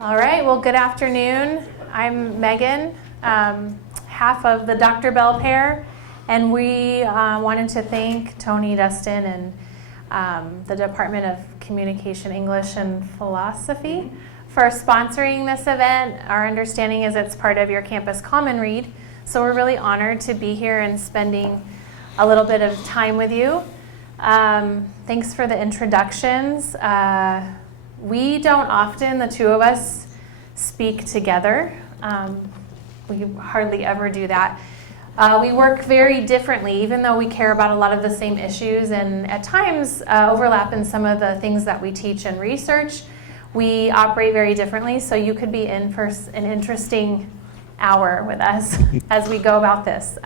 All right, well, good afternoon. I'm Megan, half of the Dr. Bell pair, and we wanted to thank Tony, Dustin, and the Department of Communication, English, and Philosophy for sponsoring this event. Our understanding is it's part of your campus common read, so we're really honored to be here and spending a little bit of time with you. Thanks for the introductions. We don't often, the two of us, speak together. We hardly ever do that. We work very differently, even though we care about a lot of the same issues and at times overlap in some of the things that we teach and research. We operate very differently, so you could be in for an interesting hour with us as we go about this.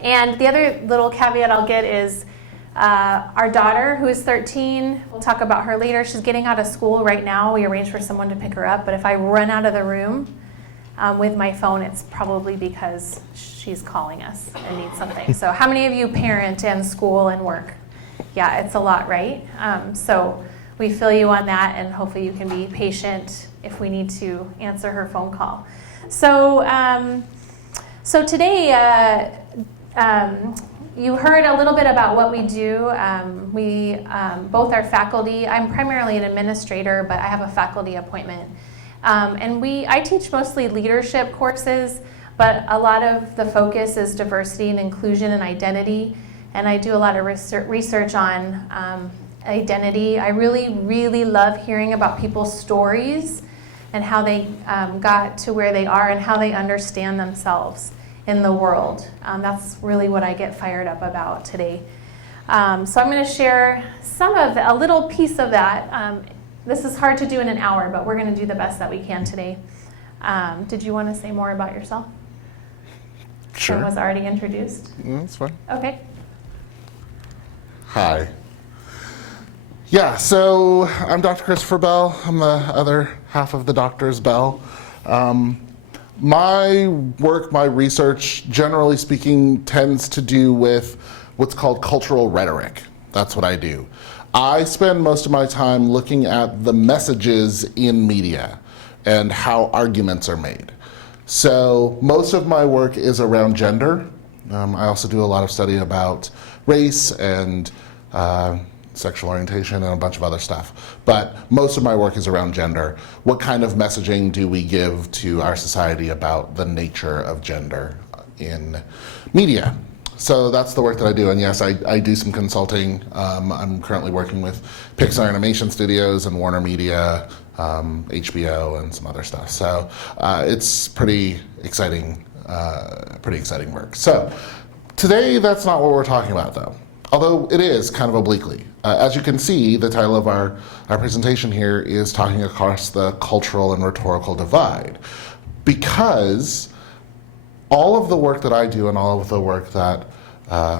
And the other little caveat I'll get is our daughter, who is 13, we'll talk about her later. She's getting out of school right now. We arranged for someone to pick her up, but if I run out of the room with my phone, it's probably because she's calling us and needs something. So how many of you parent and school and work? Yeah, it's a lot, right? So we feel you on that, and hopefully you can be patient if we need to answer her phone call. So, so today, you heard a little bit about what we do. We both are faculty. I'm primarily an administrator, but I have a faculty appointment. And I teach mostly leadership courses, but a lot of the focus is diversity and inclusion and identity. And I do a lot of research on identity. I really, really love hearing about people's stories and how they got to where they are and how they understand themselves in the world. That's really what I get fired up about today. So I'm going to share a little piece of that. This is hard to do in an hour, but we're going to do the best that we can today. Did you want to say more about yourself? Sure. That was already introduced? That's fine. Okay. Hi. Yeah, so I'm Dr. Christopher Bell. I'm the other half of the Doctor's Bell. My work, my research, generally speaking, tends to do with what's called cultural rhetoric. That's what I do. I spend most of my time looking at the messages in media and how arguments are made. So most of my work is around gender. I also do a lot of study about race and sexual orientation and a bunch of other stuff. But most of my work is around gender. What kind of messaging do we give to our society about the nature of gender in media? So that's the work that I do. And yes, I do some consulting. I'm currently working with Pixar Animation Studios and Warner Media, HBO, and some other stuff. So it's pretty exciting work. So today, that's not what we're talking about, though. Although it is kind of obliquely. As you can see, the title of our presentation here is talking across the cultural and rhetorical divide. Because all of the work that I do and all of the work that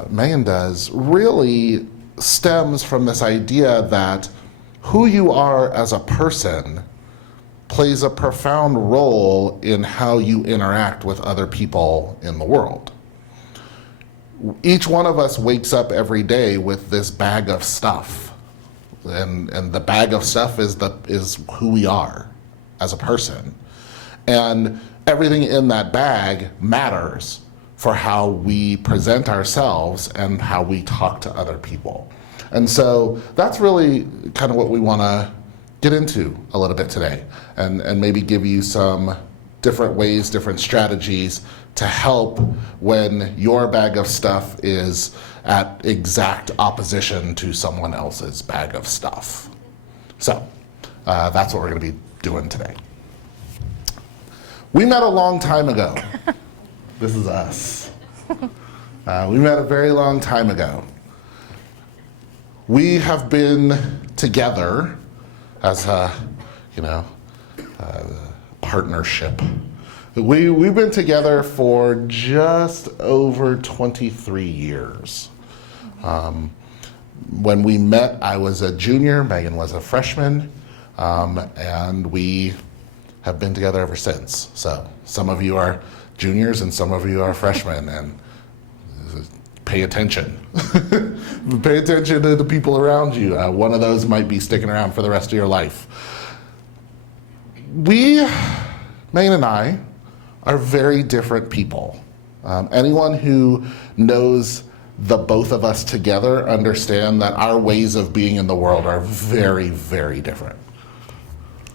Megan does really stems from this idea that who you are as a person plays a profound role in how you interact with other people in the world. Each one of us wakes up every day with this bag of stuff, and the bag of stuff is who we are as a person, and everything in that bag matters for how we present ourselves and how we talk to other people. And so that's really kind of what we want to get into a little bit today, and maybe give you some different ways, different strategies to help when your bag of stuff is at exact opposition to someone else's bag of stuff. So that's what we're going to be doing today. We met a long time ago. This is us. We met a very long time ago. We have been together as a, partnership. We've been together for just over 23 years. When we met, I was a junior, Megan was a freshman, and we have been together ever since. So some of you are juniors and some of you are freshmen, and pay attention. Pay attention to the people around you. One of those might be sticking around for the rest of your life. Megan and I, are very different people. Anyone who knows the both of us together understand that our ways of being in the world are very, very different.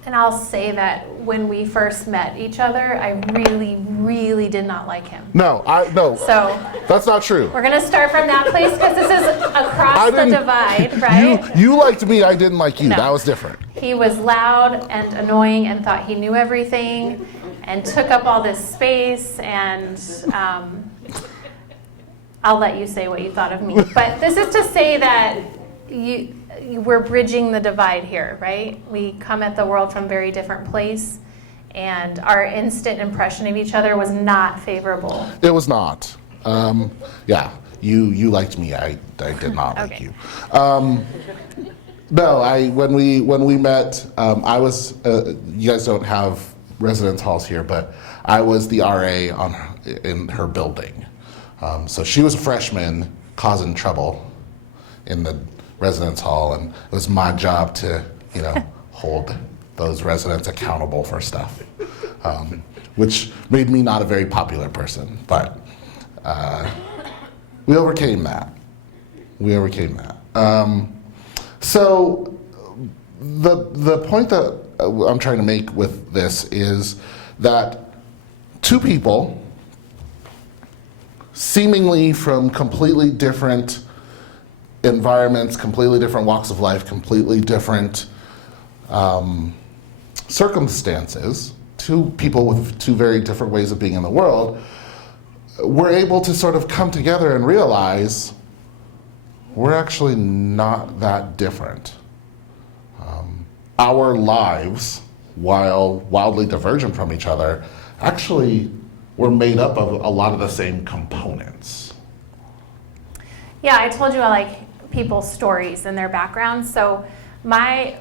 And I'll say that when we first met each other, I really, really did not like him. No. So That's not true. we're going to start from that place because this is across the divide, right? You liked me, I didn't like you. No. That was different. He was loud and annoying and thought he knew everything and took up all this space, and I'll let you say what you thought of me. But this is to say that we're bridging the divide here, right? We come at the world from a very different place, and our instant impression of each other was not favorable. It was not. Yeah, you liked me. I did not like you. No, when we met, I was. You guys don't have residence halls here, but I was the RA in her building. So she was a freshman causing trouble in the residence hall, and it was my job to, hold those residents accountable for stuff, which made me not a very popular person, but we overcame that. So the point that I'm trying to make with this is that two people, seemingly from completely different environments, completely different walks of life, completely different circumstances, two people with two very different ways of being in the world, we're able to sort of come together and realize we're actually not that different. Our lives, while wildly divergent from each other, actually were made up of a lot of the same components. Yeah, I told you I like people's stories and their backgrounds. So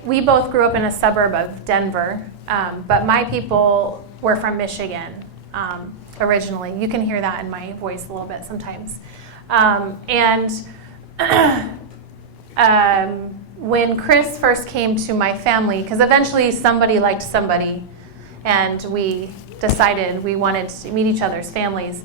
we both grew up in a suburb of Denver, but my people were from Michigan originally. You can hear that in my voice a little bit sometimes. When Chris first came to my family, because eventually somebody liked somebody, and we decided we wanted to meet each other's families.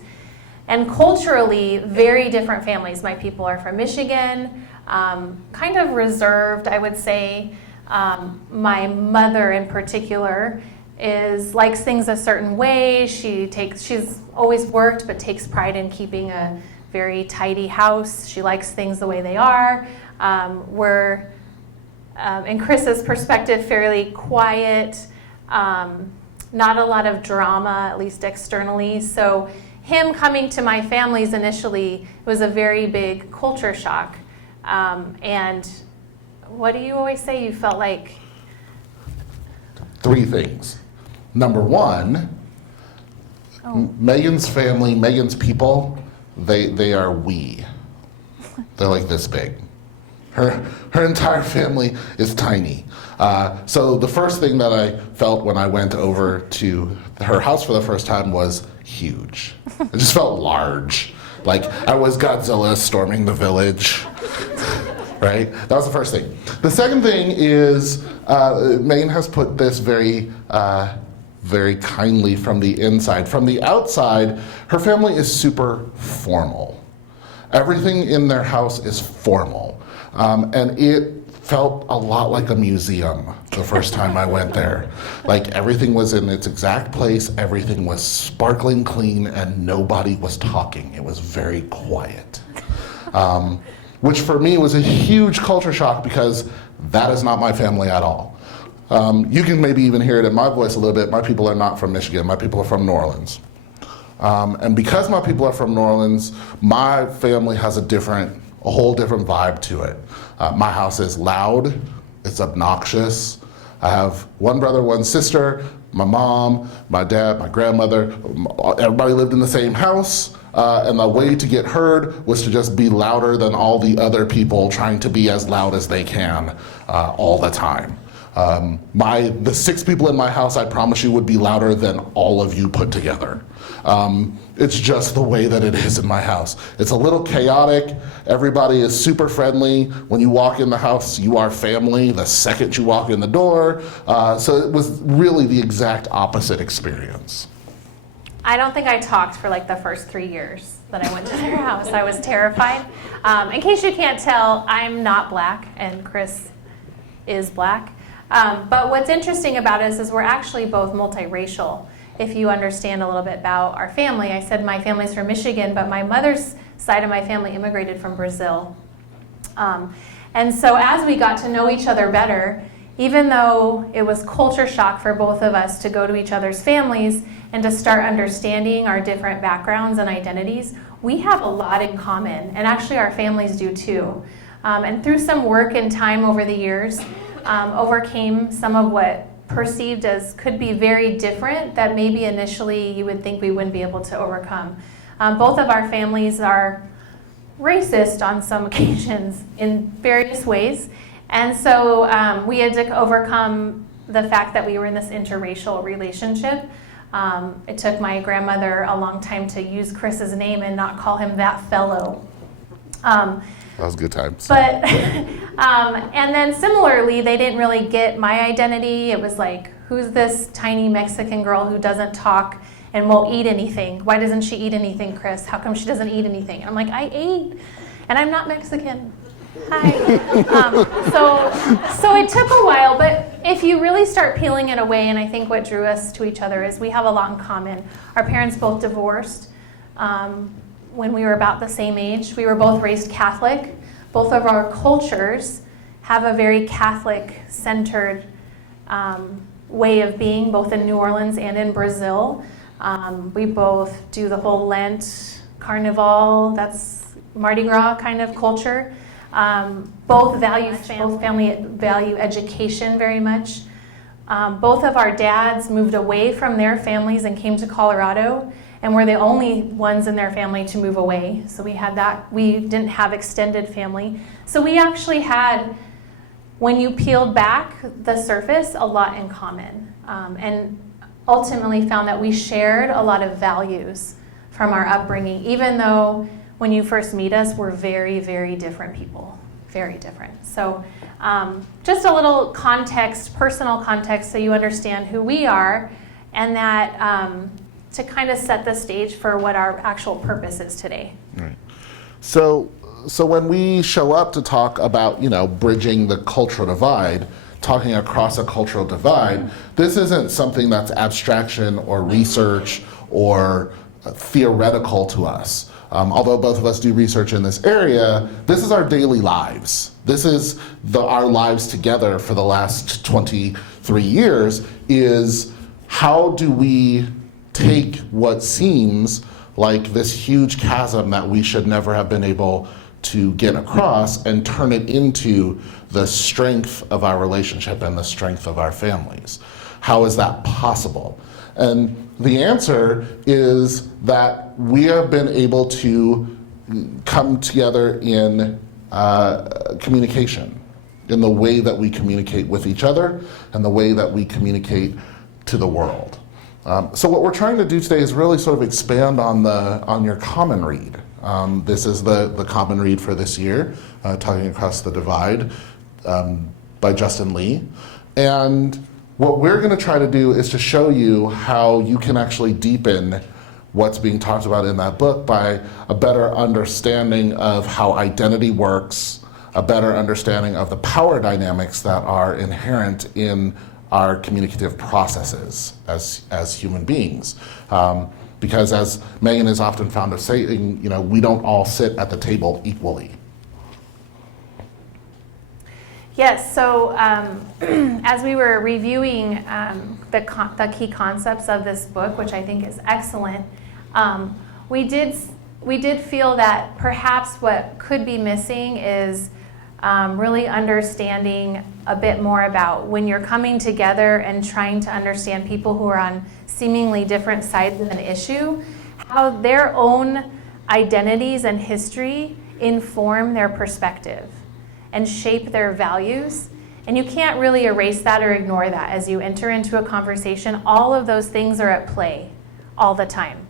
And culturally, very different families. My people are from Michigan, kind of reserved, I would say. My mother in particular likes things a certain way. She's always worked, but takes pride in keeping a very tidy house. She likes things the way they are. We're, in Chris's perspective, fairly quiet, not a lot of drama, at least externally. So him coming to my family's initially was a very big culture shock. And what do you always say? You felt like? Three things. Number one, Megan's family, Megan's people, they are we. They're like this big. Her entire family is tiny. So the first thing that I felt when I went over to her house for the first time was huge. It just felt large. Like I was Godzilla storming the village. Right? That was the first thing. The second thing is Megan has put this very kindly from the inside. From the outside, her family is super formal. Everything in their house is formal. And it felt a lot like a museum the first time I went there. Like everything was in its exact place, everything was sparkling clean, and nobody was talking. It was very quiet. Which for me was a huge culture shock because that is not my family at all. You can maybe even hear it in my voice a little bit. My people are not from Michigan, my people are from New Orleans. And because my people are from New Orleans, my family has a whole different vibe to it. My house is loud, it's obnoxious. I have one brother, one sister, my mom, my dad, my grandmother. Everybody lived in the same house, and the way to get heard was to just be louder than all the other people trying to be as loud as they can all the time. The 6 people in my house, I promise you, would be louder than all of you put together. It's just the way that it is in my house. It's a little chaotic. Everybody is super friendly. When you walk in the house, you are family the second you walk in the door. So it was really the exact opposite experience. I don't think I talked for like the first 3 years that I went to their house. I was terrified. In case you can't tell, I'm not black and Chris is black. But what's interesting about us is we're actually both multiracial. If you understand a little bit about our family, I said my family's from Michigan, but my mother's side of my family immigrated from Brazil. And so as we got to know each other better, even though it was culture shock for both of us to go to each other's families and to start understanding our different backgrounds and identities, we have a lot in common, and actually our families do too. And through some work and time over the years, overcame some of what perceived as could be very different that maybe initially you would think we wouldn't be able to overcome. Both of our families are racist on some occasions in various ways, and so we had to overcome the fact that we were in this interracial relationship. It took my grandmother a long time to use Chris's name and not call him that fellow. That was good times. But, and then similarly, they didn't really get my identity. It was like, who's this tiny Mexican girl who doesn't talk and won't eat anything? Why doesn't she eat anything, Chris? How come she doesn't eat anything? And I'm like, I ate, and I'm not Mexican. Hi. So it took a while, but if you really start peeling it away, and I think what drew us to each other is we have a lot in common. Our parents both divorced. When we were about the same age. We were both raised Catholic. Both of our cultures have a very Catholic-centered way of being, both in New Orleans and in Brazil. We both do the whole Lent, Carnival, that's Mardi Gras kind of culture. Both family value education very much. Both of our dads moved away from their families and came to Colorado, and we're the only ones in their family to move away. So we had that. We didn't have extended family. So we actually had, when you peeled back the surface, a lot in common. And ultimately found that we shared a lot of values from our upbringing, even though when you first meet us, we're very, very different people. Very different. So just a little context, personal context, so you understand who we are, and that to kind of set the stage for what our actual purpose is today. Right. So when we show up to talk about, bridging the cultural divide, talking across a cultural divide, this isn't something that's abstraction or research or theoretical to us. Although both of us do research in this area, this is our daily lives. This is our lives together for the last 23 years, is how do we take what seems like this huge chasm that we should never have been able to get across and turn it into the strength of our relationship and the strength of our families. How is that possible? And the answer is that we have been able to come together in communication, in the way that we communicate with each other and the way that we communicate to the world. So what we're trying to do today is really sort of expand on your common read. This is the common read for this year, Talking Across the Divide, by Justin Lee. And what we're going to try to do is to show you how you can actually deepen what's being talked about in that book by a better understanding of how identity works, a better understanding of the power dynamics that are inherent in our communicative processes as human beings. Because as Megan is often found of saying, we don't all sit at the table equally. Yes, so as we were reviewing the key concepts of this book, which I think is excellent, we did feel that perhaps what could be missing is really understanding a bit more about when you're coming together and trying to understand people who are on seemingly different sides of an issue, how their own identities and history inform their perspective and shape their values And you can't really erase that or ignore that as you enter into a conversation. All of those things are at play all the time.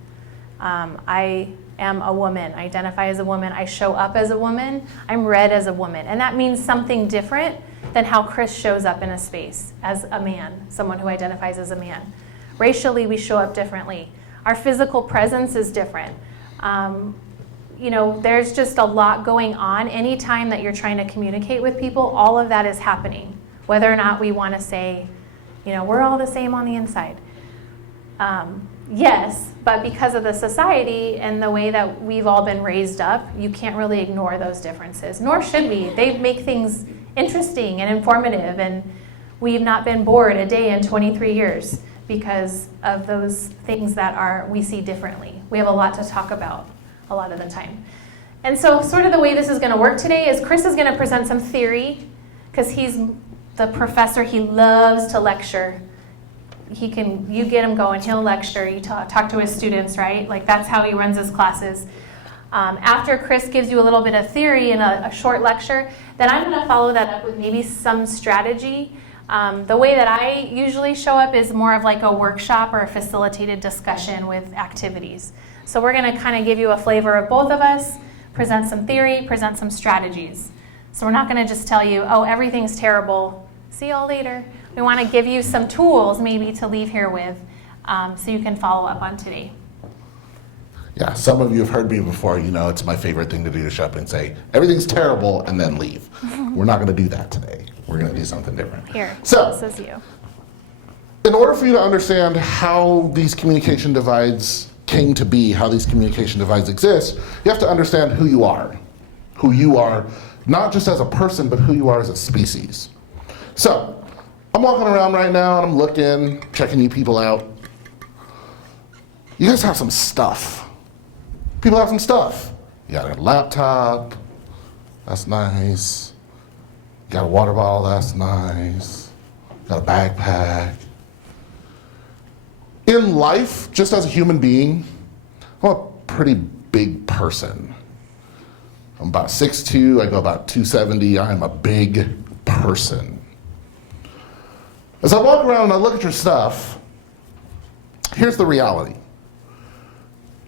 I am a woman, I identify as a woman, I show up as a woman, I'm read as a woman. And that means something different than how Chris shows up in a space as a man, someone who identifies as a man. Racially, we show up differently. Our physical presence is different. There's just a lot going on. Anytime that you're trying to communicate with people, all of that is happening. Whether or not we want to say, we're all the same on the inside. Yes, but because of the society and the way that we've all been raised up, you can't really ignore those differences, nor should we. They make things interesting and informative, and we've not been bored a day in 23 years because of those things that we see differently. We have a lot to talk about a lot of the time. And so sort of the way this is going to work today is Chris is going to present some theory, because he's the professor. He loves to lecture. You get him going, he'll lecture, you talk to his students, right? Like, that's how he runs his classes. After Chris gives you a little bit of theory in a short lecture, then I'm going to follow that up with maybe some strategy. The way that I usually show up is more of like a workshop or a facilitated discussion with activities. So we're going to kind of give you a flavor of both of us, present some theory, present some strategies. So we're not going to just tell you, oh, everything's terrible, see y'all later. We want to give you some tools maybe to leave here with, so you can follow up on today. Yeah, some of you have heard me before. It's my favorite thing to do to show up and say, everything's terrible, and then leave. We're not going to do that today. We're going to do something different. Here, so, this is you. In order for you to understand how these communication divides came to be, how these communication divides exist, you have to understand who you are. Who you are, not just as a person, but who you are as a species. So, I'm walking around right now and I'm looking, checking you people out. You guys have some stuff. People have some stuff. You got a laptop, that's nice. You got a water bottle, that's nice. You got a backpack. In life, just as a human being, I'm a pretty big person. I'm about 6'2", I go about 270, I am a big person. As I walk around and I look at your stuff, here's the reality.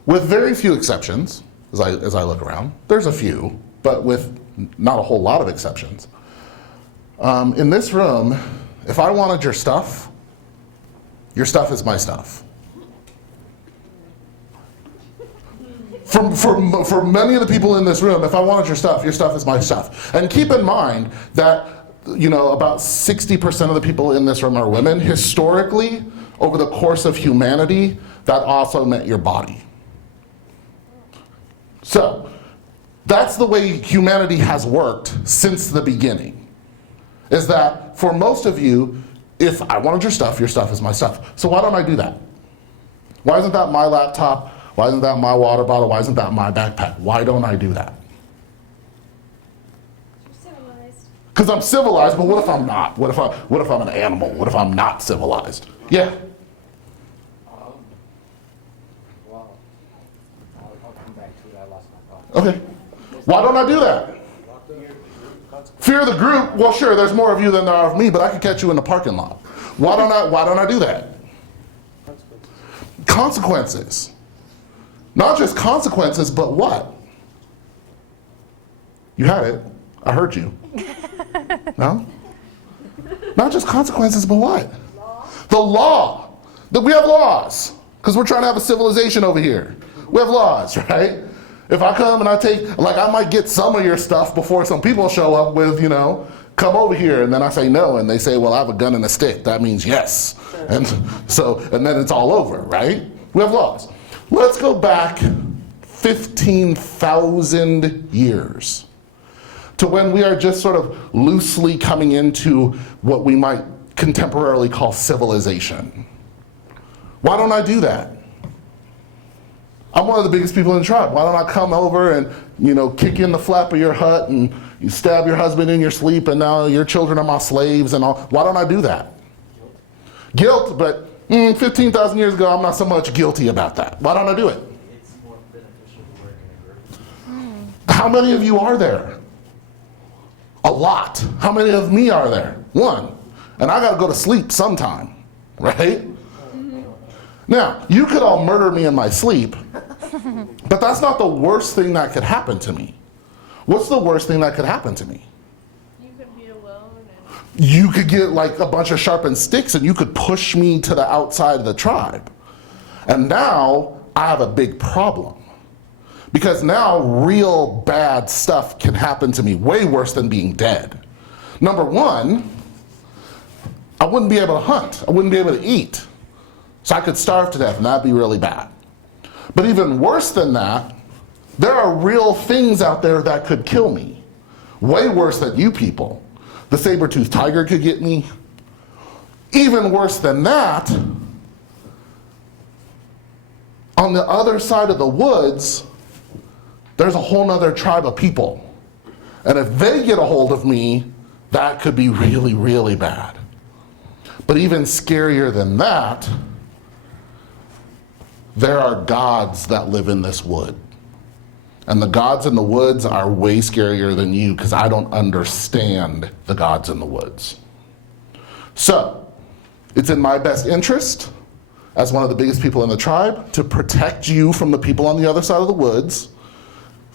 With very few exceptions, as I look around, there's a few, but with not a whole lot of exceptions. In this room, if I wanted your stuff is my stuff. For many of the people in this room, if I wanted your stuff is my stuff. And keep in mind that about 60% of the people in this room are women. Historically, over the course of humanity, that also meant your body. So, that's the way humanity has worked since the beginning. Is that for most of you, if I wanted your stuff is my stuff. So why don't I do that? Why isn't that my laptop? Why isn't that my water bottle? Why isn't that my backpack? Why don't I do that? Because I'm civilized, but what if I'm not? What if I'm an animal? What if I'm not civilized? Yeah. Well, I'll come back to it. I lost my thought. Okay. Why don't I do that? Fear of the group. Well, sure. There's more of you than there are of me, but I could catch you in the parking lot. Why don't I do that? Consequences. Not just consequences, but what? You had it. I heard you. No? Not just consequences, but what? The law. We have laws, because we're trying to have a civilization over here. We have laws, right? If I come and I might get some of your stuff before some people show up with, come over here, and then I say no, and they say, well, I have a gun and a stick. That means yes. And then it's all over, right? We have laws. Let's go back 15,000 years. To when we are just sort of loosely coming into what we might contemporarily call civilization. Why don't I do that? I'm one of the biggest people in the tribe. Why don't I come over and, kick in the flap of your hut and you stab your husband in your sleep and now your children are my slaves and all? Why don't I do that? Guilt, but 15,000 years ago, I'm not so much guilty about that. Why don't I do it? It's more beneficial to work in a group. How many of you are there? A lot. How many of me are there? One. And I gotta go to sleep sometime, right? Now, you could all murder me in my sleep, but that's not the worst thing that could happen to me. What's the worst thing that could happen to me? You could be alone. You could get like a bunch of sharpened sticks and you could push me to the outside of the tribe. And now I have a big problem. Because now real bad stuff can happen to me, way worse than being dead. Number one, I wouldn't be able to hunt. I wouldn't be able to eat. So I could starve to death, and that'd be really bad. But even worse than that, there are real things out there that could kill me. Way worse than you people. The saber-toothed tiger could get me. Even worse than that, on the other side of the woods, there's a whole nother tribe of people. And if they get a hold of me, that could be really, really bad. But even scarier than that, there are gods that live in this wood. And the gods in the woods are way scarier than you because I don't understand the gods in the woods. So, it's in my best interest, as one of the biggest people in the tribe, to protect you from the people on the other side of the woods.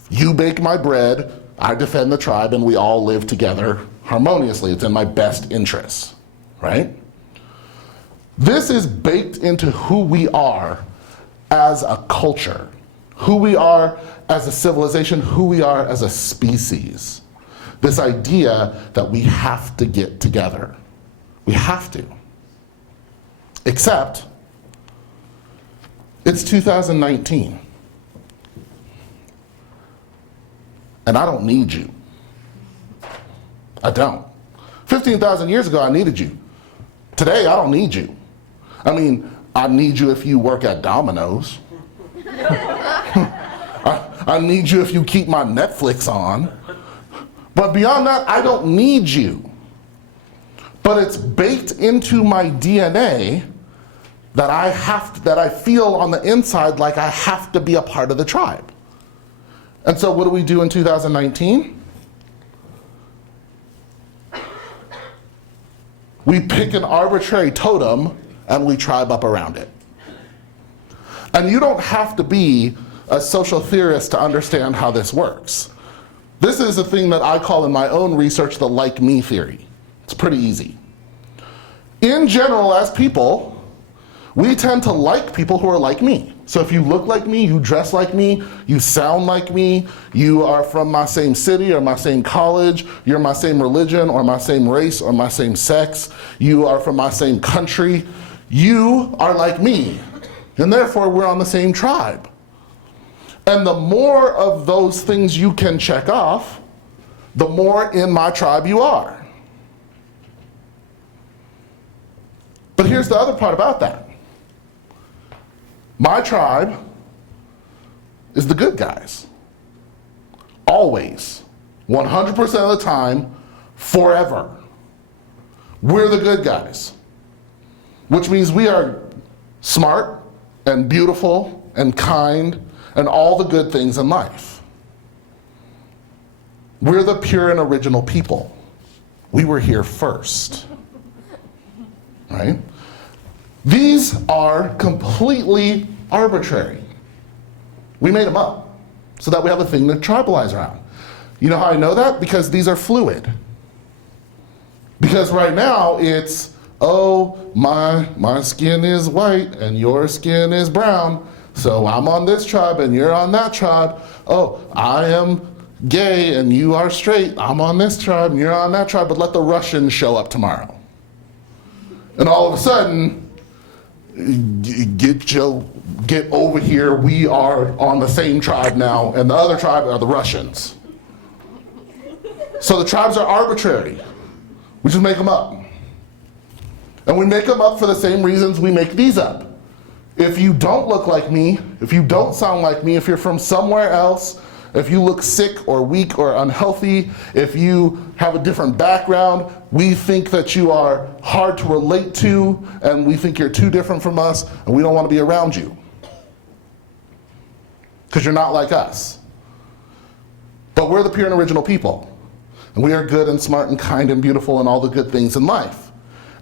You bake my bread, I defend the tribe, and we all live together harmoniously. It's in my best interest, right? This is baked into who we are as a culture, who we are as a civilization, who we are as a species. This idea that we have to get together. We have to. Except, it's 2019. And I don't need you. I don't. 15,000 years ago, I needed you. Today, I don't need you. I mean, I need you if you work at Domino's. I need you if you keep my Netflix on. But beyond that, I don't need you. But it's baked into my DNA that I feel on the inside like I have to be a part of the tribe. And so what do we do in 2019? We pick an arbitrary totem and we tribe up around it. And you don't have to be a social theorist to understand how this works. This is a thing that I call in my own research the like me theory. It's pretty easy. In general, as people, we tend to like people who are like me. So if you look like me, you dress like me, you sound like me, you are from my same city or my same college, you're my same religion or my same race or my same sex, you are from my same country, you are like me. And therefore we're on the same tribe. And the more of those things you can check off, the more in my tribe you are. But here's the other part about that. My tribe is the good guys. Always. 100% of the time, forever. We're the good guys. Which means we are smart and beautiful and kind and all the good things in life. We're the pure and original people. We were here first. Right? These are completely arbitrary. We made them up so that we have a thing to tribalize around. You know how I know that? Because these are fluid. Because right now it's, oh, my skin is white and your skin is brown, so I'm on this tribe and you're on that tribe. Oh, I am gay and you are straight, I'm on this tribe and you're on that tribe, but let the Russians show up tomorrow. And all of a sudden, get over here, we are on the same tribe now, and the other tribe are the Russians. So the tribes are arbitrary. We just make them up. And we make them up for the same reasons we make these up. If you don't look like me, if you don't sound like me, if you're from somewhere else, if you look sick or weak or unhealthy, if you have a different background, we think that you are hard to relate to, and we think you're too different from us, and we don't want to be around you. Because you're not like us. But we're the pure and original people. And we are good and smart and kind and beautiful and all the good things in life.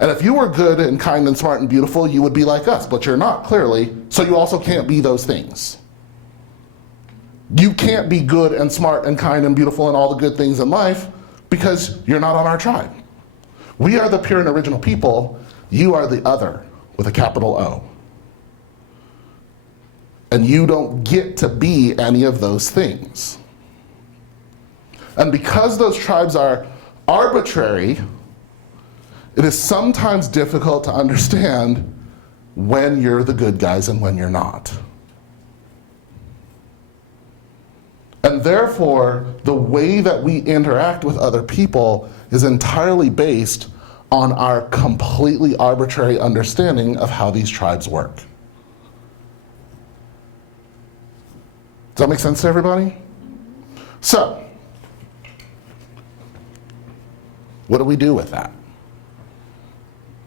And if you were good and kind and smart and beautiful, you would be like us, but you're not, clearly, so you also can't be those things. You can't be good and smart and kind and beautiful and all the good things in life because you're not on our tribe. We are the pure and original people. You are the other with a capital O. And you don't get to be any of those things. And because those tribes are arbitrary, it is sometimes difficult to understand when you're the good guys and when you're not. And therefore, the way that we interact with other people is entirely based on our completely arbitrary understanding of how these tribes work. Does that make sense to everybody? So, what do we do with that?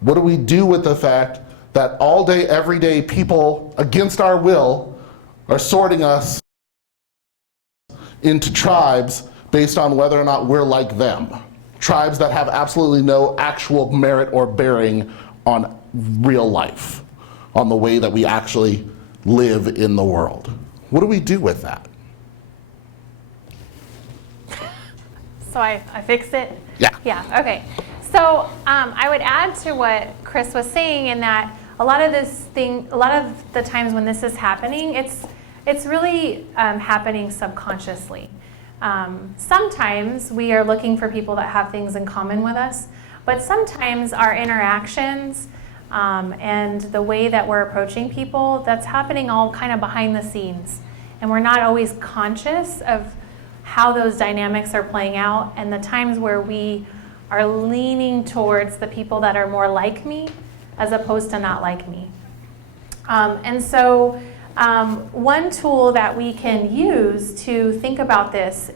What do we do with the fact that all day, every day, people, against our will, are sorting us into tribes based on whether or not we're like them? Tribes that have absolutely no actual merit or bearing on real life, on the way that we actually live in the world. What do we do with that? So I fixed it? Yeah. Yeah, okay. So I would add to what Chris was saying in that a lot of the times when this is happening, it's really happening subconsciously. Sometimes we are looking for people that have things in common with us, but sometimes our interactions and the way that we're approaching people, that's happening all kind of behind the scenes. And we're not always conscious of how those dynamics are playing out and the times where we are leaning towards the people that are more like me as opposed to not like me. And so one tool that we can use to think about this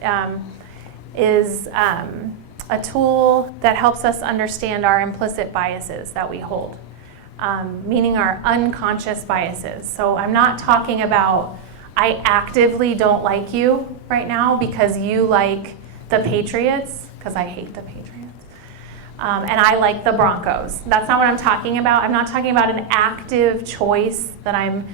is a tool that helps us understand our implicit biases that we hold, meaning our unconscious biases. So I'm not talking about I actively don't like you right now because you like the Patriots, because I hate the Patriots. And I like the Broncos. That's not what I'm talking about. I'm not talking about an active choice that I'm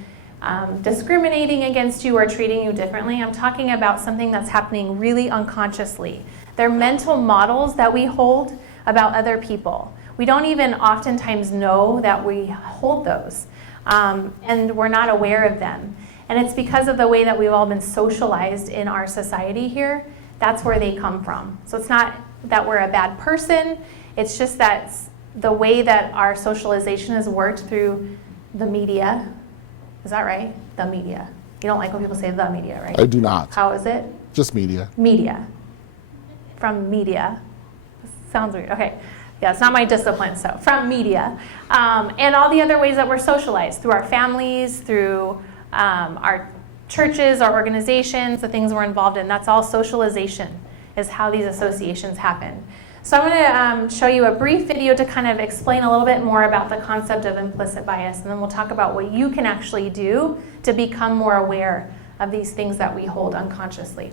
discriminating against you or treating you differently. I'm talking about something that's happening really unconsciously. They're mental models that we hold about other people. We don't even oftentimes know that we hold those, and we're not aware of them. And it's because of the way that we've all been socialized in our society here. That's where they come from. So it's not that we're a bad person. It's just that the way that our socialization has worked through the media. Is that right? The media. You don't like when people say the media, right? I do not. How is it? Just media. Media. From media. Sounds weird. Okay. Yeah, it's not my discipline, so from media. And all the other ways that we're socialized, through our families, through our churches, our organizations, the things we're involved in. That's all socialization, is how these associations happen. So I'm going to show you a brief video to kind of explain a little bit more about the concept of implicit bias, and then we'll talk about what you can actually do to become more aware of these things that we hold unconsciously.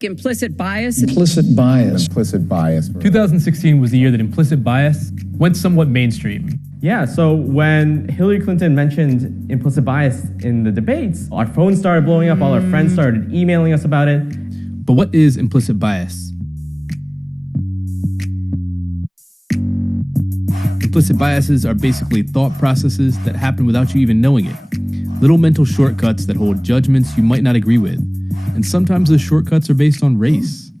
Implicit bias. Implicit bias. Implicit bias. 2016 was the year that implicit bias went somewhat mainstream. Yeah, so when Hillary Clinton mentioned implicit bias in the debates, our phones started blowing up, all our friends started emailing us about it. But what is implicit bias? Implicit biases are basically thought processes that happen without you even knowing it. Little mental shortcuts that hold judgments you might not agree with. And sometimes those shortcuts are based on race.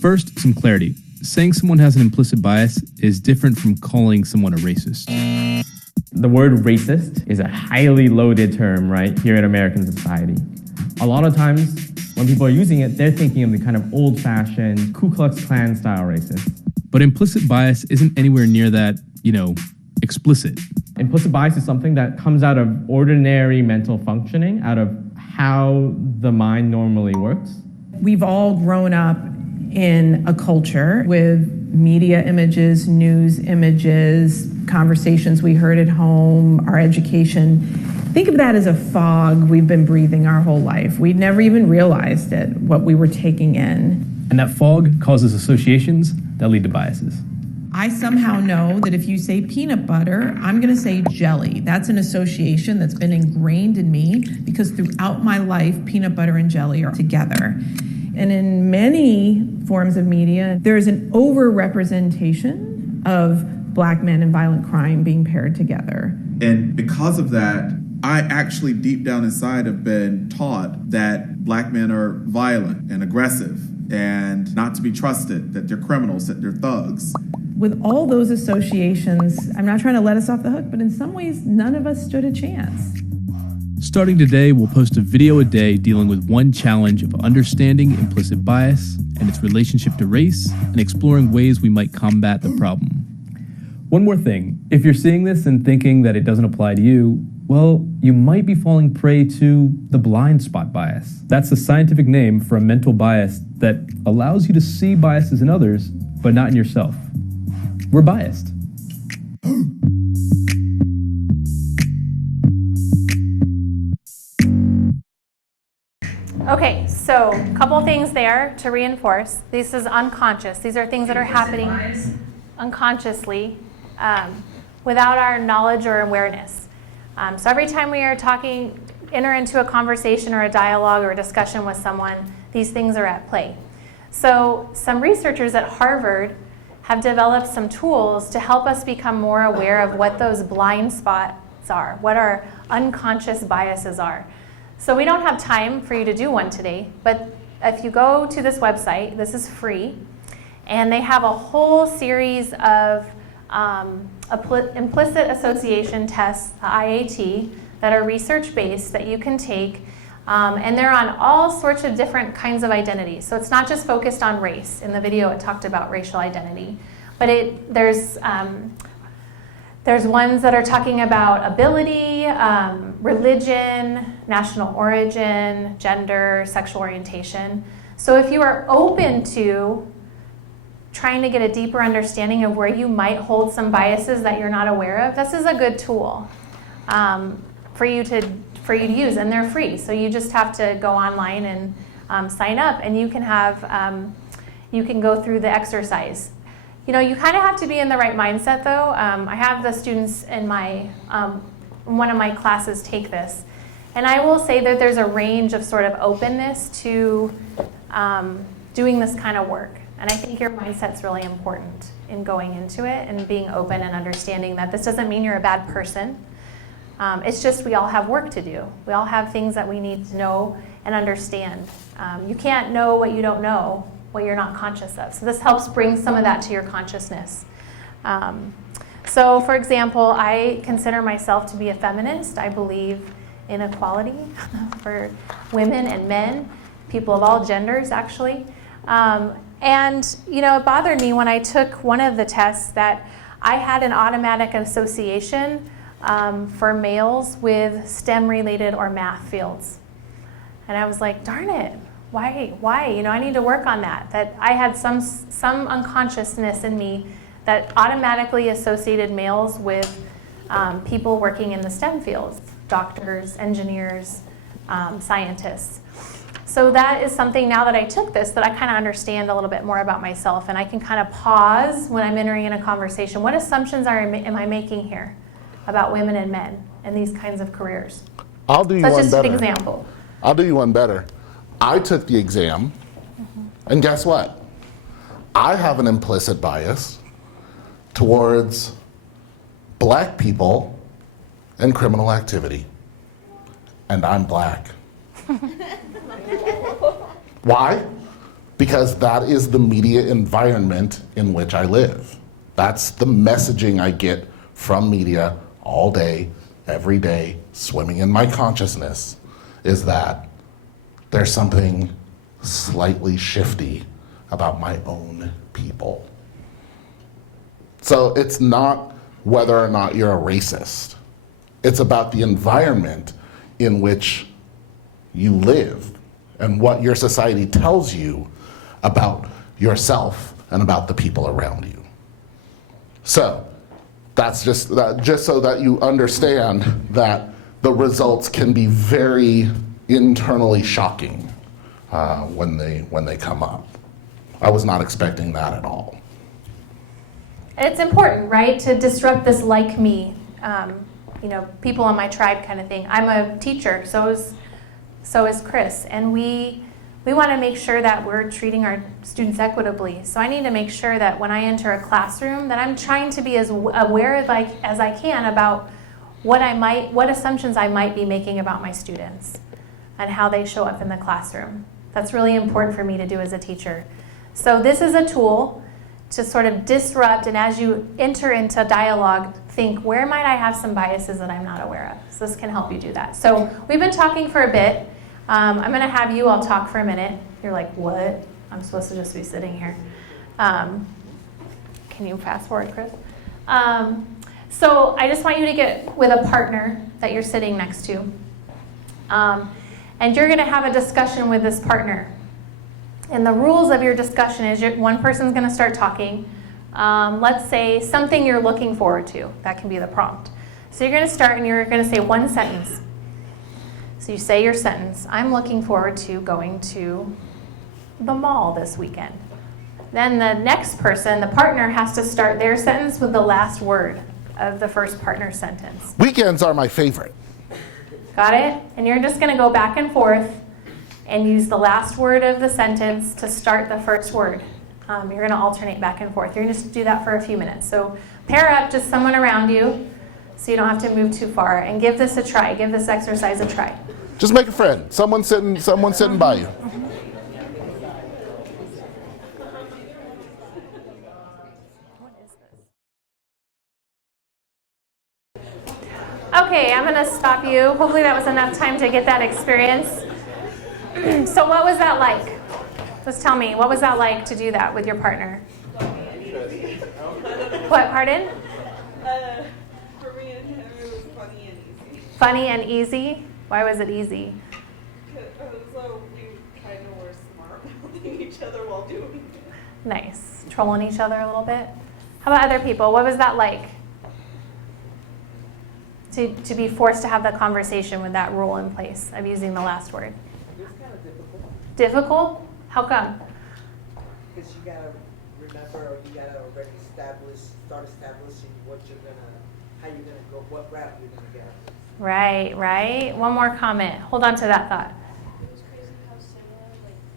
First, some clarity. Saying someone has an implicit bias is different from calling someone a racist. The word racist is a highly loaded term, right, here in American society. A lot of times, when people are using it, they're thinking of the kind of old-fashioned Ku Klux Klan style racist. But implicit bias isn't anywhere near that, explicit. Implicit bias is something that comes out of ordinary mental functioning, out of how the mind normally works. We've all grown up in a culture with media images, news images, conversations we heard at home, our education. Think of that as a fog we've been breathing our whole life. We'd never even realized it, what we were taking in. And that fog causes associations that lead to biases. I somehow know that if you say peanut butter, I'm going to say jelly. That's an association that's been ingrained in me because throughout my life, peanut butter and jelly are together. And in many forms of media, there is an overrepresentation of Black men and violent crime being paired together. And because of that, I actually deep down inside have been taught that Black men are violent and aggressive and not to be trusted, that they're criminals, that they're thugs. With all those associations, I'm not trying to let us off the hook, but in some ways, none of us stood a chance. Starting today, we'll post a video a day dealing with one challenge of understanding implicit bias and its relationship to race and exploring ways we might combat the problem. One more thing, if you're seeing this and thinking that it doesn't apply to you, well, you might be falling prey to the blind spot bias. That's a scientific name for a mental bias that allows you to see biases in others, but not in yourself. We're biased. Okay, so a couple things there to reinforce. This is unconscious. These are things that are happening unconsciously without our knowledge or awareness. So every time we are enter into a conversation or a dialogue or a discussion with someone, these things are at play. So some researchers at Harvard have developed some tools to help us become more aware of what those blind spots are, what our unconscious biases are. So we don't have time for you to do one today, but if you go to this website, this is free, and they have a whole series of implicit association tests, the IAT, that are research-based that you can take, and they're on all sorts of different kinds of identities. So it's not just focused on race. In the video, it talked about racial identity, but there's ones that are talking about ability, religion, national origin, gender, sexual orientation. So if you are open to trying to get a deeper understanding of where you might hold some biases that you're not aware of, this is a good tool for you to use, and they're free. So you just have to go online and sign up, and you can go through the exercise. You know, you kind of have to be in the right mindset, though. I have the students in one of my classes take this, and I will say that there's a range of sort of openness to doing this kind of work. And I think your mindset's really important in going into it and being open and understanding that this doesn't mean you're a bad person. It's just we all have work to do. We all have things that we need to know and understand. You can't know what you don't know, what you're not conscious of. So this helps bring some of that to your consciousness. So for example, I consider myself to be a feminist. I believe in equality for women and men, people of all genders actually. And you know, it bothered me when I took one of the tests that I had an automatic association for males with STEM-related or math fields. And I was like, darn it, why? You know, I need to work on that. That I had some unconsciousness in me that automatically associated males with people working in the STEM fields, doctors, engineers, scientists. So that is something now that I took this that I kind of understand a little bit more about myself, and I can kind of pause when I'm entering in a conversation. What assumptions am I making here about women and men and these kinds of careers? I'll do you That's one just better. an example. I'll do you one better. I took the exam, and guess what? I have an implicit bias towards Black people and criminal activity, and I'm Black. Why? Because that is the media environment in which I live. That's the messaging I get from media all day, every day, swimming in my consciousness, is that there's something slightly shifty about my own people. So it's not whether or not you're a racist. It's about the environment in which you live and what your society tells you about yourself and about the people around you. So that's just so that you understand that the results can be very internally shocking when they come up. I was not expecting that at all. It's important, right, to disrupt this like me, people on my tribe kind of thing. I'm a teacher, so is Chris, and we want to make sure that we're treating our students equitably. So I need to make sure that when I enter a classroom that I'm trying to be as aware as I can about what assumptions I might be making about my students and how they show up in the classroom. That's really important for me to do as a teacher. So this is a tool to sort of disrupt, and as you enter into dialogue, think, where might I have some biases that I'm not aware of? So this can help you do that. So we've been talking for a bit. I'm going to have you all talk for a minute. You're like, what? I'm supposed to just be sitting here. Can you fast forward, Chris? So I just want you to get with a partner that you're sitting next to. And you're going to have a discussion with this partner. And the rules of your discussion is one person's going to start talking. Let's say something you're looking forward to. That can be the prompt. So you're going to start and you're going to say one sentence. So you say your sentence. I'm looking forward to going to the mall this weekend. Then the next person, the partner, has to start their sentence with the last word of the first partner's sentence. Weekends are my favorite. Got it? And you're just going to go back and forth and use the last word of the sentence to start the first word. You're going to alternate back and forth. You're going to just do that for a few minutes. So pair up just someone around you so you don't have to move too far, and give this a try. Give this exercise a try. Just make a friend. Someone sitting by you. Okay, I'm going to stop you. Hopefully that was enough time to get that experience. So what was that like? Just tell me, what was that like to do that with your partner? What, pardon? For me and him, it was funny and easy. Funny and easy? Why was it easy? So we kind of were smart mouthing each other while doing it. Nice. Trolling each other a little bit. How about other people? What was that like? To be forced to have the conversation with that rule in place of using the last word. It was kind of difficult. Difficult? How come? Because you gotta remember, or you gotta already start establishing how you're gonna go, what route you're gonna get. Right. One more comment. Hold on to that thought. It was crazy how similar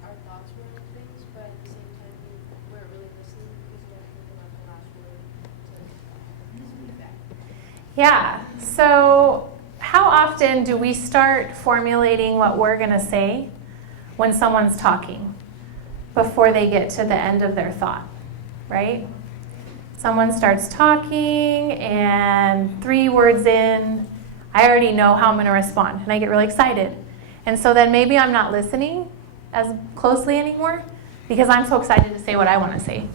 our thoughts were on things, but at the same time we weren't really listening because you have to think about the last word to speak back. Yeah. So how often do we start formulating what we're going to say when someone's talking before they get to the end of their thought, right? Someone starts talking and 3 words in, I already know how I'm going to respond, and I get really excited. And so then maybe I'm not listening as closely anymore because I'm so excited to say what I want to say,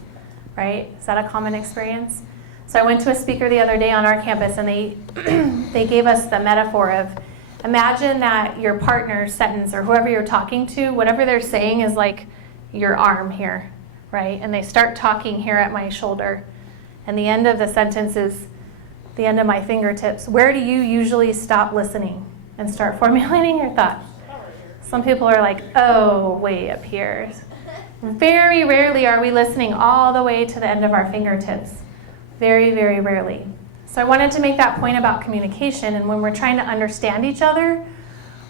right? Is that a common experience? So I went to a speaker the other day on our campus, and they gave us the metaphor of, imagine that your partner's sentence or whoever you're talking to, whatever they're saying is like your arm here, right? And they start talking here at my shoulder, and the end of the sentence is the end of my fingertips. Where do you usually stop listening and start formulating your thought? Some people are like, oh, way up here. Very rarely are we listening all the way to the end of our fingertips. Very, very rarely. So I wanted to make that point about communication, and when we're trying to understand each other,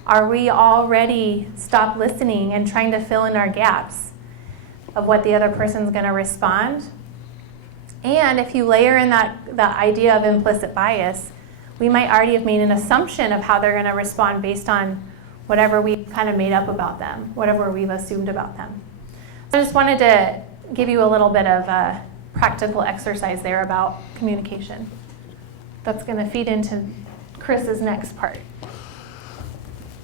are we already stopped listening and trying to fill in our gaps of what the other person's going to respond? And if you layer in that idea of implicit bias, we might already have made an assumption of how they're going to respond based on whatever we've kind of made up about them, whatever we've assumed about them. So I just wanted to give you a little bit of a practical exercise there about communication. That's going to feed into Chris's next part.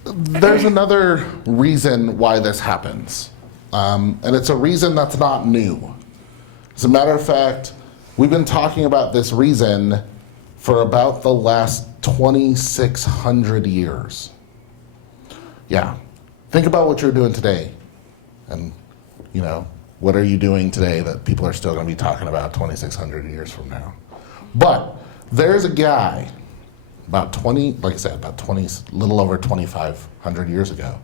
There's another reason why this happens, and it's a reason that's not new. As a matter of fact, we've been talking about this reason for about the last 2,600 years. Yeah, think about what you're doing today, and what are you doing today that people are still going to be talking about 2,600 years from now? But there's a guy about 20, like I said, about 20, little over 2,500 years ago,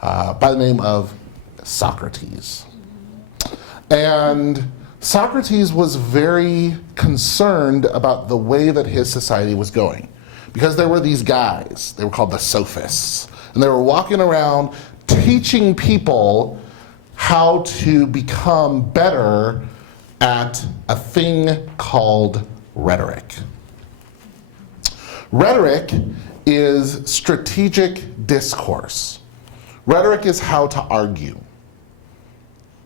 by the name of Socrates. And Socrates was very concerned about the way that his society was going. Because there were these guys, they were called the sophists, and they were walking around teaching people how to become better at a thing called rhetoric. Rhetoric is strategic discourse. Rhetoric is how to argue.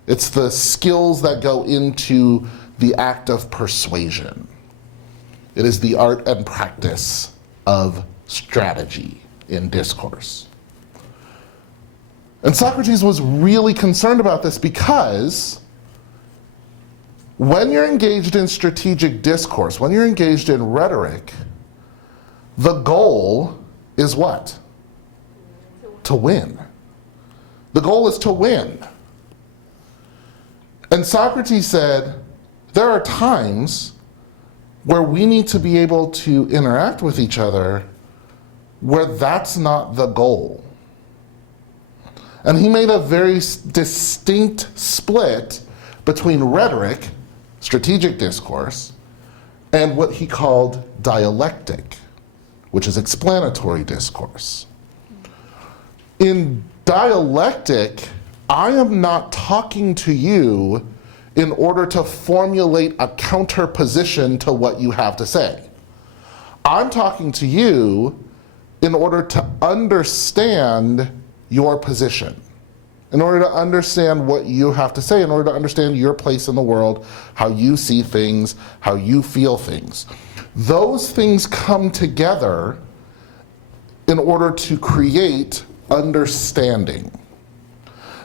It's the skills that go into the act of persuasion. It is the art and practice of strategy in discourse. And Socrates was really concerned about this because when you're engaged in strategic discourse, when you're engaged in rhetoric, the goal is what? To win. The goal is to win. And Socrates said, there are times where we need to be able to interact with each other where that's not the goal. And he made a very distinct split between rhetoric, strategic discourse, and what he called dialectic, which is explanatory discourse. In dialectic, I am not talking to you in order to formulate a counter position to what you have to say. I'm talking to you in order to understand your position, in order to understand what you have to say, in order to understand your place in the world, how you see things, how you feel things. Those things come together in order to create understanding.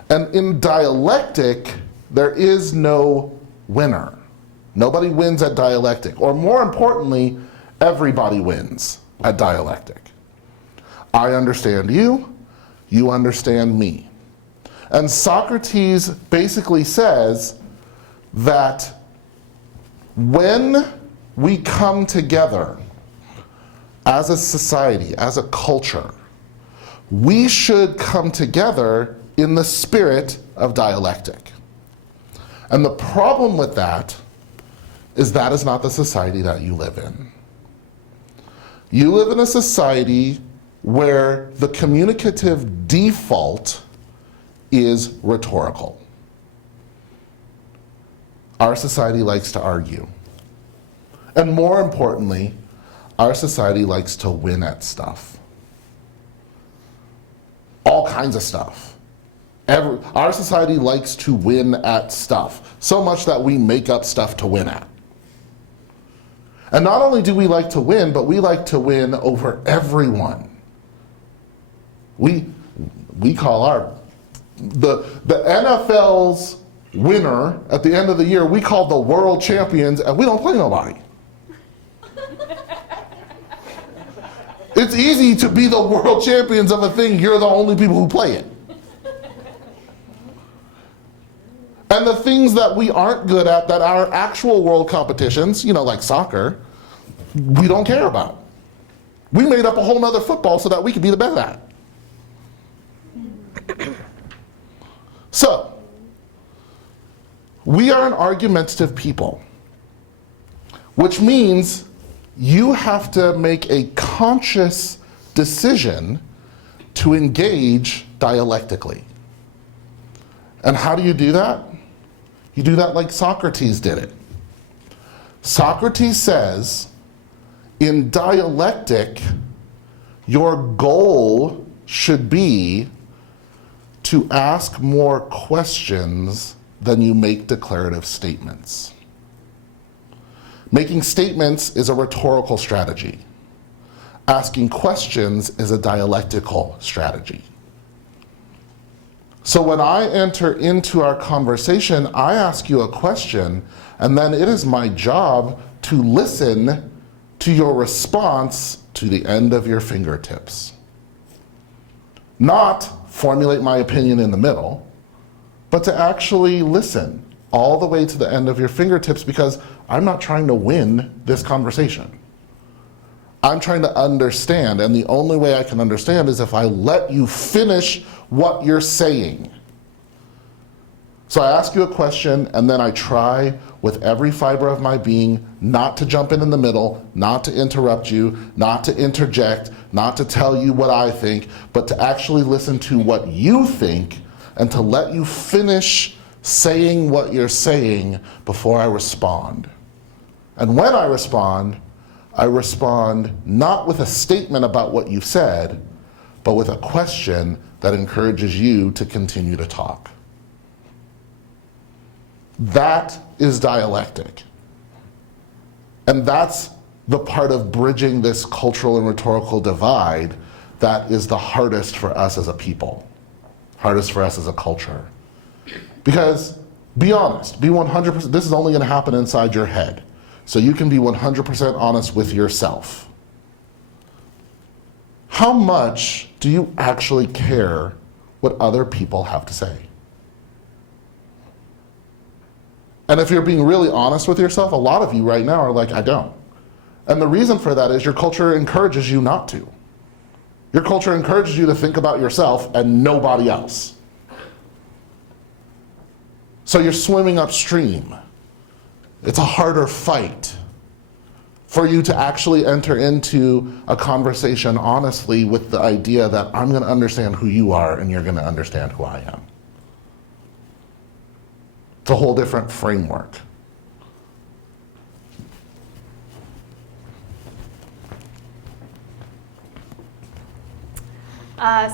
And in dialectic, there is no winner. Nobody wins at dialectic. Or more importantly, everybody wins at dialectic. I understand you, you understand me. And Socrates basically says that when we come together as a society, as a culture, we should come together in the spirit of dialectic. And the problem with that is not the society that you live in. You live in a society where the communicative default is rhetorical. Our society likes to argue. And more importantly, our society likes to win at stuff. All kinds of stuff. Our society likes to win at stuff, so much that we make up stuff to win at. And not only do we like to win, but we like to win over everyone. We call the NFL's winner at the end of the year, we call the world champions, and we don't play nobody. It's easy to be the world champions of a thing, you're the only people who play it. And the things that we aren't good at, that are actual world competitions, like soccer, we don't care about. We made up a whole nother football so that we could be the best at it. So, we are an argumentative people, which means you have to make a conscious decision to engage dialectically. And how do you do that? You do that like Socrates did it. Socrates says, in dialectic, your goal should be to ask more questions than you make declarative statements. Making statements is a rhetorical strategy. Asking questions is a dialectical strategy. So when I enter into our conversation, I ask you a question, and then it is my job to listen to your response to the end of your fingertips. Not formulate my opinion in the middle, but to actually listen all the way to the end of your fingertips, because I'm not trying to win this conversation. I'm trying to understand, and the only way I can understand is if I let you finish what you're saying. So I ask you a question, and then I try with every fiber of my being not to jump in the middle, not to interrupt you, not to interject, not to tell you what I think, but to actually listen to what you think and to let you finish saying what you're saying before I respond. And when I respond not with a statement about what you said, but with a question that encourages you to continue to talk. That is dialectic. And that's the part of bridging this cultural and rhetorical divide that is the hardest for us as a people, hardest for us as a culture. Because, be honest, be 100%, this is only going to happen inside your head. So you can be 100% honest with yourself. How much do you actually care what other people have to say? And if you're being really honest with yourself, a lot of you right now are like, I don't. And the reason for that is your culture encourages you not to. Your culture encourages you to think about yourself and nobody else. So you're swimming upstream. It's a harder fight for you to actually enter into a conversation honestly with the idea that I'm going to understand who you are and you're going to understand who I am. It's a whole different framework.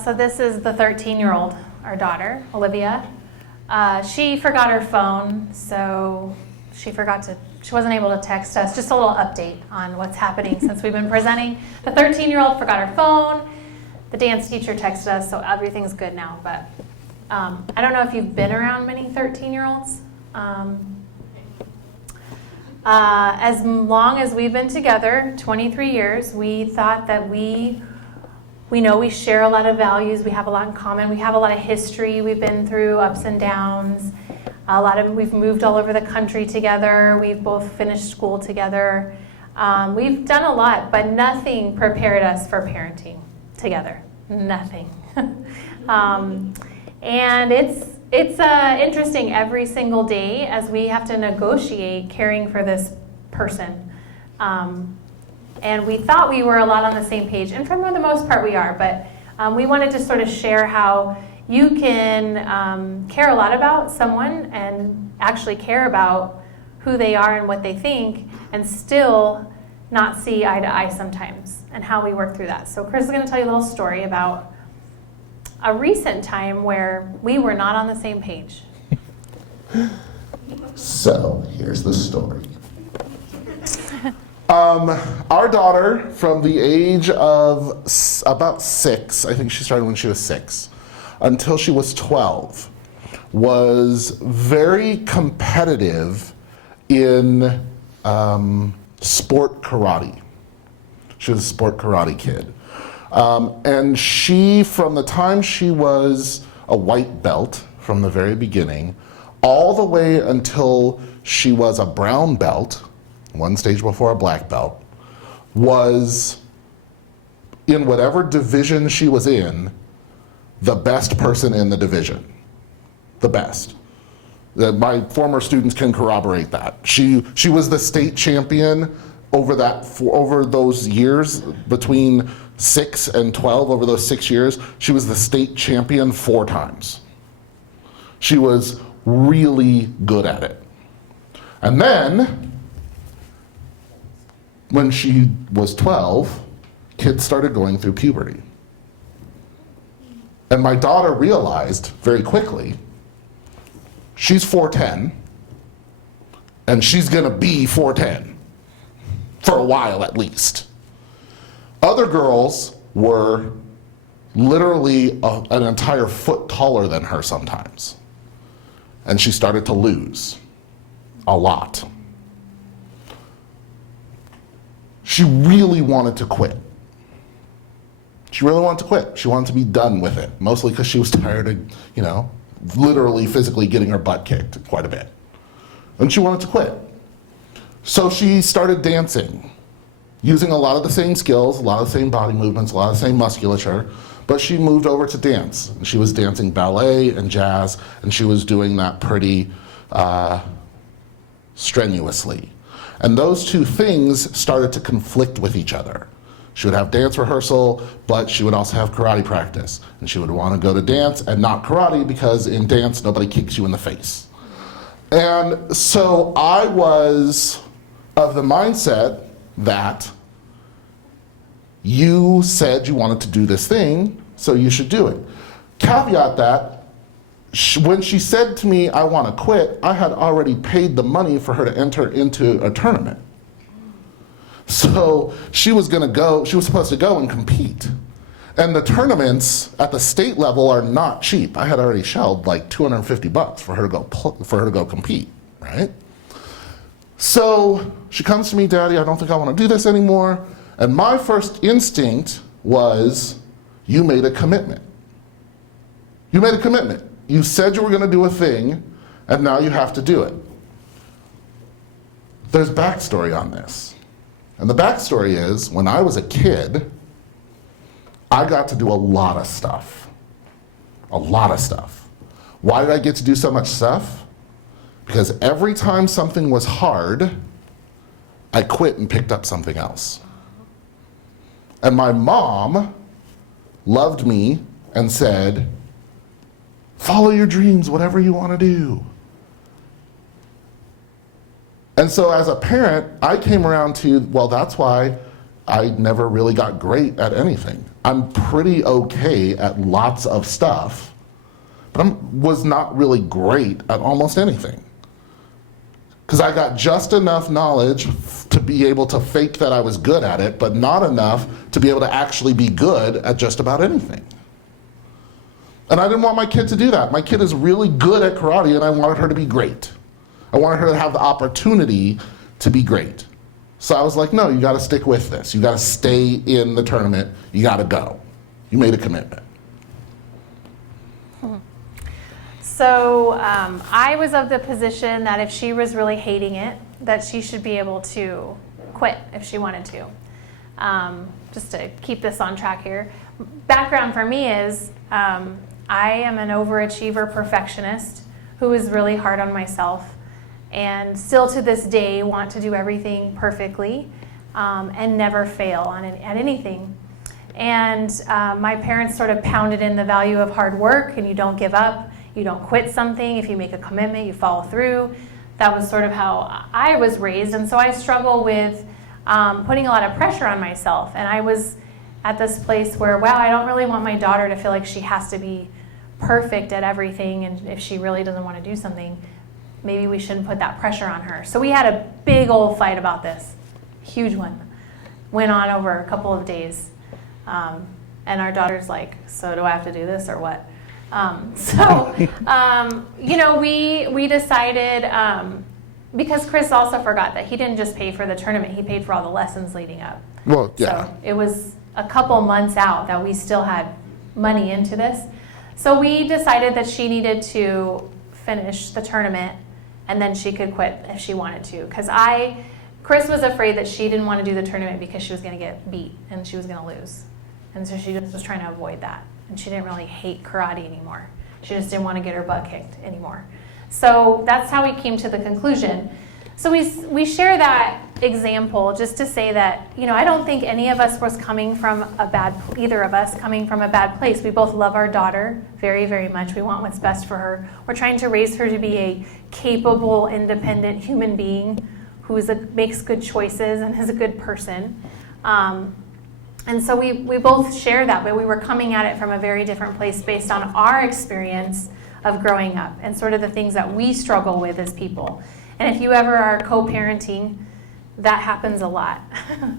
So this is the 13-year-old, our daughter, Olivia. She forgot her phone, so she wasn't able to text us. Just a little update on what's happening since we've been presenting. The 13-year-old forgot her phone. The dance teacher texted us, so everything's good now. But I don't know if you've been around many 13-year-olds. As long as we've been together, 23 years, we thought that we know we share a lot of values, we have a lot in common, we have a lot of history, we've been through ups and downs, we've moved all over the country together, we've both finished school together. We've done a lot, but nothing prepared us for parenting together, nothing. And it's interesting every single day as we have to negotiate caring for this person. And we thought we were a lot on the same page, and for the most part we are, but we wanted to sort of share how you can care a lot about someone and actually care about who they are and what they think, and still not see eye to eye sometimes, and how we work through that. So Chris is going to tell you a little story about a recent time where we were not on the same page. So here's the story. Our daughter, from the age of about 6, I think she started when she was 6, until she was 12, was very competitive in sport karate. She was a sport karate kid. And she, from the time she was a white belt, from the very beginning, all the way until she was a brown belt, one stage before a black belt, was, in whatever division she was in, the best person in the division. The best. My former students can corroborate that. She was the state champion over those years, between 6 and 12, over those 6 years, she was the state champion 4 times. She was really good at it. And then, when she was 12, kids started going through puberty. And my daughter realized very quickly, she's 4'10", and she's gonna be 4'10", for a while at least. Other girls were literally an entire foot taller than her sometimes. And she started to lose a lot. She really wanted to quit. She really wanted to quit. She wanted to be done with it, mostly because she was tired of, literally physically getting her butt kicked quite a bit. And she wanted to quit. So she started dancing, using a lot of the same skills, a lot of the same body movements, a lot of the same musculature, but she moved over to dance. She was dancing ballet and jazz, and she was doing that pretty strenuously. And those two things started to conflict with each other. She would have dance rehearsal, but she would also have karate practice. And she would want to go to dance and not karate because in dance, nobody kicks you in the face. And so I was of the mindset that you said you wanted to do this thing, so you should do it. Caveat that, when she said to me, I want to quit, I had already paid the money for her to enter into a tournament. So she was supposed to go and compete. And the tournaments at the state level are not cheap. I had already shelled like $250 for her to go compete, right? So she comes to me, Daddy, I don't think I want to do this anymore. And my first instinct was, you made a commitment. You made a commitment. You said you were going to do a thing, and now you have to do it. There's backstory on this. And the backstory is, when I was a kid, I got to do a lot of stuff. A lot of stuff. Why did I get to do so much stuff? Because every time something was hard, I quit and picked up something else. And my mom loved me and said, follow your dreams, whatever you want to do. And so as a parent, I came around to, well, that's why I never really got great at anything. I'm pretty okay at lots of stuff, but I was not really great at almost anything. Because I got just enough knowledge to be able to fake that I was good at it, but not enough to be able to actually be good at just about anything. And I didn't want my kid to do that. My kid is really good at karate, and I wanted her to be great. I wanted her to have the opportunity to be great. So I was like, no, you gotta stick with this. You gotta stay in the tournament. You gotta go. You made a commitment. So I was of the position that if she was really hating it, that she should be able to quit if she wanted to. Just to keep this on track here. Background for me is I am an overachiever perfectionist who is really hard on myself and still to this day want to do everything perfectly and never fail at anything. And my parents sort of pounded in the value of hard work, and you don't give up, you don't quit something. If you make a commitment, you follow through. That was sort of how I was raised, and so I struggle with putting a lot of pressure on myself. And I was at this place where, wow, I don't really want my daughter to feel like she has to be perfect at everything, and if she really doesn't want to do something, maybe we shouldn't put that pressure on her. So we had a big old fight about this, huge one. Went on over a couple of days. And our daughter's like, so do I have to do this or what? We decided, because Chris also forgot that he didn't just pay for the tournament, he paid for all the lessons leading up. Well, yeah. So it was a couple months out that we still had money into this. So we decided that she needed to finish the tournament and then she could quit if she wanted to. Because Chris was afraid that she didn't want to do the tournament because she was going to get beat and she was going to lose. And so she just was trying to avoid that. And she didn't really hate karate anymore. She just didn't want to get her butt kicked anymore. So that's how we came to the conclusion. So we share that example just to say that, I don't think any of us was either of us coming from a bad place. We both love our daughter very, very much. We want what's best for her. We're trying to raise her to be a capable, independent human being who makes good choices and is a good person. And so we both share that, but we were coming at it from a very different place based on our experience of growing up and sort of the things that we struggle with as people. And if you ever are co-parenting, that happens a lot,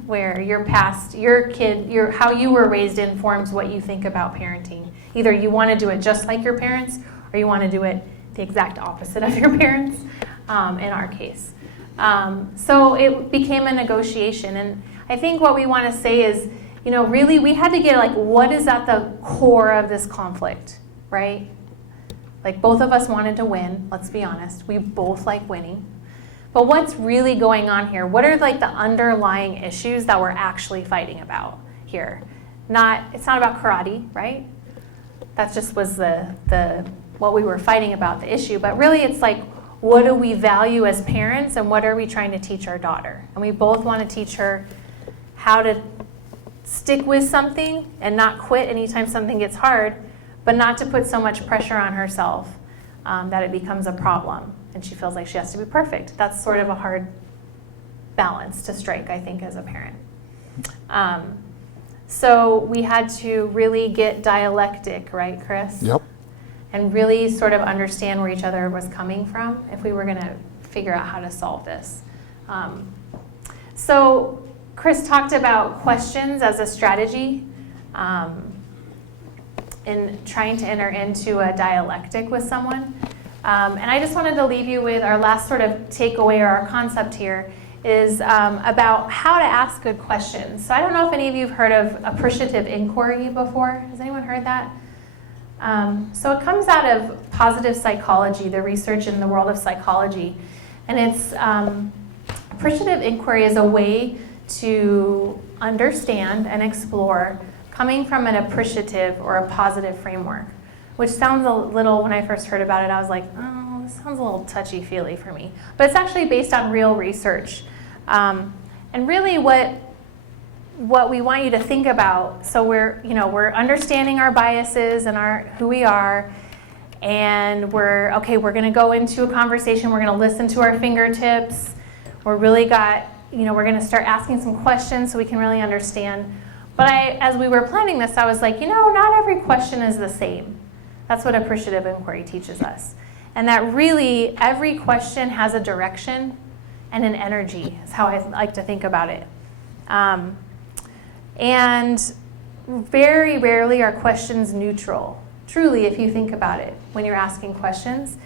where your kid, how you were raised informs what you think about parenting. Either you want to do it just like your parents, or you want to do it the exact opposite of your parents, in our case. So it became a negotiation. And I think what we want to say is, really we had to get what is at the core of this conflict, right? Both of us wanted to win, let's be honest. We both like winning. but what's really going on here? What are like the underlying issues that we're actually fighting about here? It's not about karate, right? That just was the what we were fighting about, the issue. But really it's like, what do we value as parents and what are we trying to teach our daughter? And we both want to teach her how to stick with something and not quit anytime something gets hard, but not to put so much pressure on herself that it becomes a problem and she feels like she has to be perfect. That's sort of a hard balance to strike, I think, as a parent. So we had to really get dialectic, right, Chris? Yep. And really sort of understand where each other was coming from if we were going to figure out how to solve this. So Chris talked about questions as a strategy in trying to enter into a dialectic with someone. And I just wanted to leave you with our last sort of takeaway or our concept here is about how to ask good questions. So I don't know if any of you have heard of appreciative inquiry before. Has anyone heard that? So it comes out of positive psychology, the research in the world of psychology. And it's appreciative inquiry is a way to understand and explore coming from an appreciative or a positive framework, which sounds a little, when I first heard about it, I was like, oh, this sounds a little touchy-feely for me. But it's actually based on real research. And really what we want you to think about, so we're understanding our biases and who we are, and we're going to go into a conversation, we're going to listen to our fingertips, we're going to start asking some questions so we can really understand. But as we were planning this, I was like, not every question is the same. That's what appreciative inquiry teaches us. And that really every question has a direction and an energy, is how I like to think about it. And very rarely are questions neutral. Truly, if you think about it, when you're asking questions,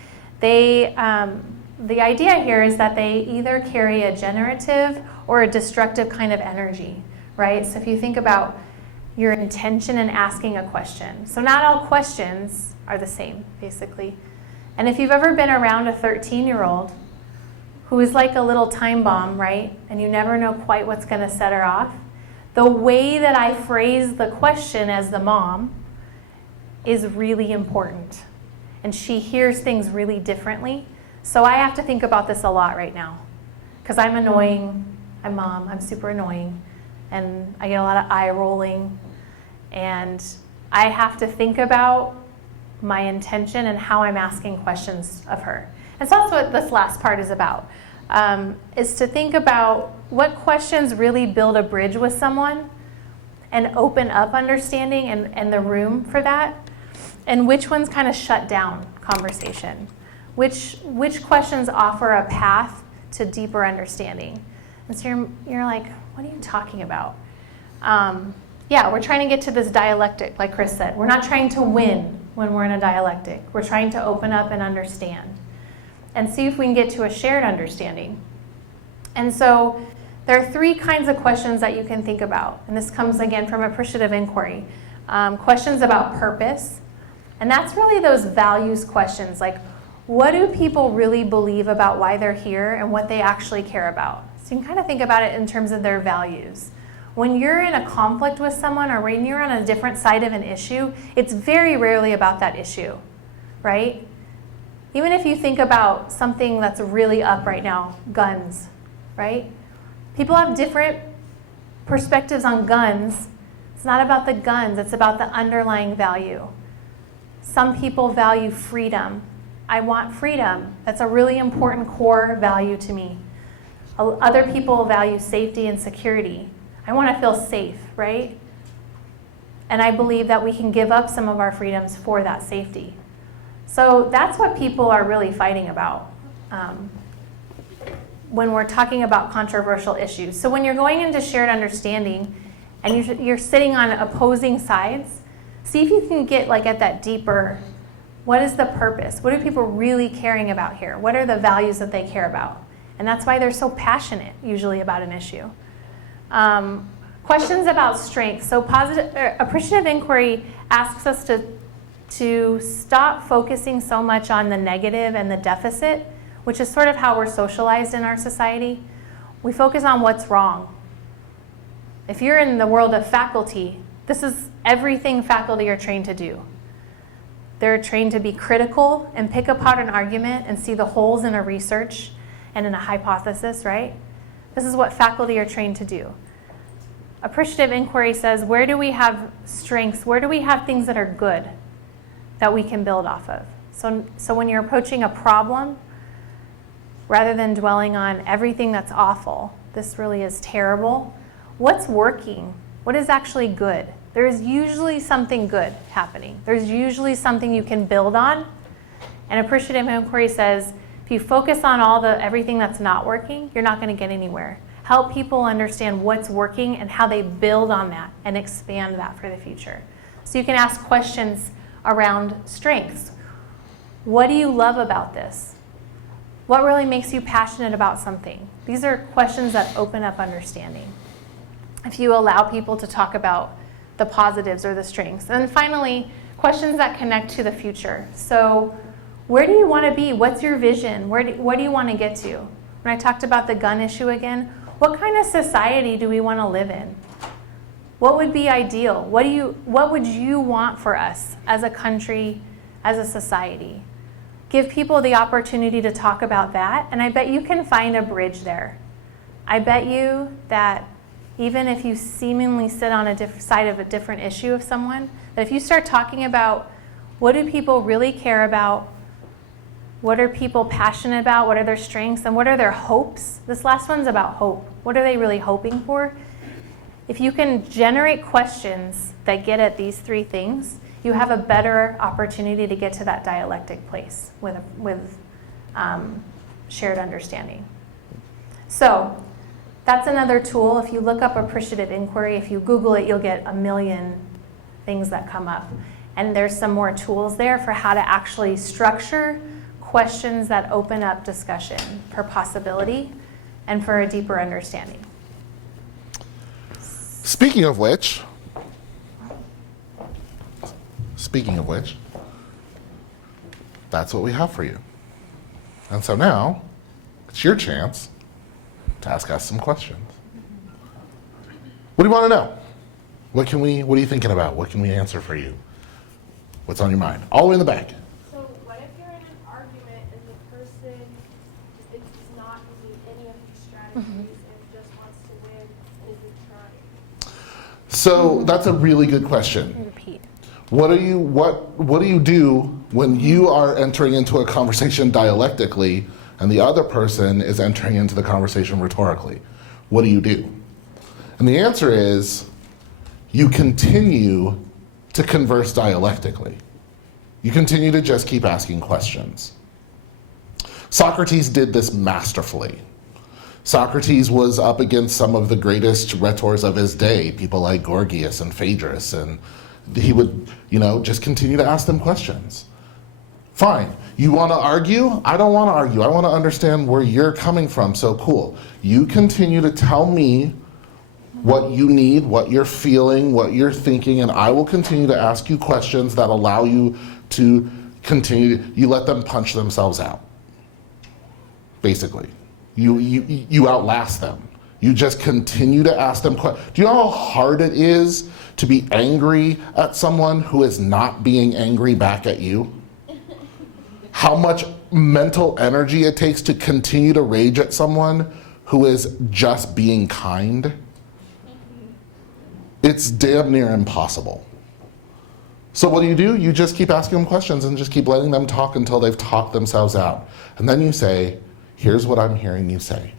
the idea here is that they either carry a generative or a destructive kind of energy, right? So if you think about your intention in asking a question. So not all questions are the same, basically. And if you've ever been around a 13-year-old who is like a little time bomb, right? And you never know quite what's going to set her off, the way that I phrase the question as the mom is really important. And she hears things really differently. So I have to think about this a lot right now. Because I'm annoying, I'm mom, I'm super annoying. And I get a lot of eye rolling. And I have to think about my intention and how I'm asking questions of her. And so that's what this last part is about, is to think about what questions really build a bridge with someone and open up understanding and the room for that, and which ones kind of shut down conversation. Which questions offer a path to deeper understanding. And so you're like, what are you talking about? Yeah, we're trying to get to this dialectic, like Chris said. We're not trying to win when we're in a dialectic. We're trying to open up and understand and see if we can get to a shared understanding. And so there are three kinds of questions that you can think about. And this comes again from appreciative inquiry. Questions about purpose. And that's really those values questions, like what do people really believe about why they're here and what they actually care about? So you can kind of think about it in terms of their values. When you're in a conflict with someone or when you're on a different side of an issue, it's very rarely about that issue, right? Even if you think about something that's really up right now, guns, right? People have different perspectives on guns. It's not about the guns, it's about the underlying value. Some people value freedom. I want freedom. That's a really important core value to me. Other people value safety and security. I want to feel safe, right? And I believe that we can give up some of our freedoms for that safety. So that's what people are really fighting about when we're talking about controversial issues. So when you're going into shared understanding and you're sitting on opposing sides, see if you can get at that deeper, what is the purpose? What are people really caring about here? What are the values that they care about? And that's why they're so passionate usually about an issue. Questions about strength. So appreciative inquiry asks us to stop focusing so much on the negative and the deficit. which is sort of how we're socialized in our society. We focus on what's wrong. If you're in the world of faculty, this is everything faculty are trained to do. They're trained to be critical and pick apart an argument and see the holes in a research and in a hypothesis, right? This is what faculty are trained to do. Appreciative inquiry says, where do we have strengths? Where do we have things that are good that we can build off of? So when you're approaching a problem, rather than dwelling on everything that's awful, this really is terrible, what's working? What is actually good? There is usually something good happening. There's usually something you can build on. And appreciative inquiry says, if you focus on everything that's not working, you're not going to get anywhere. Help people understand what's working and how they build on that and expand that for the future. So you can ask questions around strengths. What do you love about this? What really makes you passionate about something? These are questions that open up understanding. If you allow people to talk about the positives or the strengths. And finally, questions that connect to the future. So where do you want to be? What's your vision? What do you want to get to? When I talked about the gun issue again, what kind of society do we want to live in? What would be ideal? What would you want for us as a country, as a society? Give people the opportunity to talk about that, and I bet you can find a bridge there. I bet you that even if you seemingly sit on a side of a different issue of someone, that if you start talking about what do people really care about, what are people passionate about, what are their strengths, and what are their hopes? This last one's about hope. What are they really hoping for? If you can generate questions that get at these three things, you have a better opportunity to get to that dialectic place with shared understanding. So that's another tool. If you look up appreciative inquiry, if you Google it, you'll get a million things that come up. And there's some more tools there for how to actually structure questions that open up discussion for possibility and for a deeper understanding. Speaking of which, that's what we have for you. And so now, it's your chance to ask us some questions. What do you want to know? What are you thinking about? What can we answer for you? What's on your mind? All the way in the back. So what if you're in an argument and the person is not using any of these strategies and just wants to win and is trying? So that's a really good question. Repeat. What do you do when you are entering into a conversation dialectically and the other person is entering into the conversation rhetorically? What do you do? And the answer is you continue to converse dialectically. You continue to just keep asking questions. Socrates did this masterfully. Socrates was up against some of the greatest rhetors of his day, people like Gorgias and Phaedrus, and he would, just continue to ask them questions. Fine. You want to argue? I don't want to argue. I want to understand where you're coming from. So cool. You continue to tell me what you need, what you're feeling, what you're thinking, and I will continue to ask you questions that allow you to continue. You let them punch themselves out. Basically. You outlast them. You just continue to ask them questions. Do you know how hard it is to be angry at someone who is not being angry back at you? How much mental energy it takes to continue to rage at someone who is just being kind? It's damn near impossible. So what do? You just keep asking them questions and just keep letting them talk until they've talked themselves out. And then you say, here's what I'm hearing you say.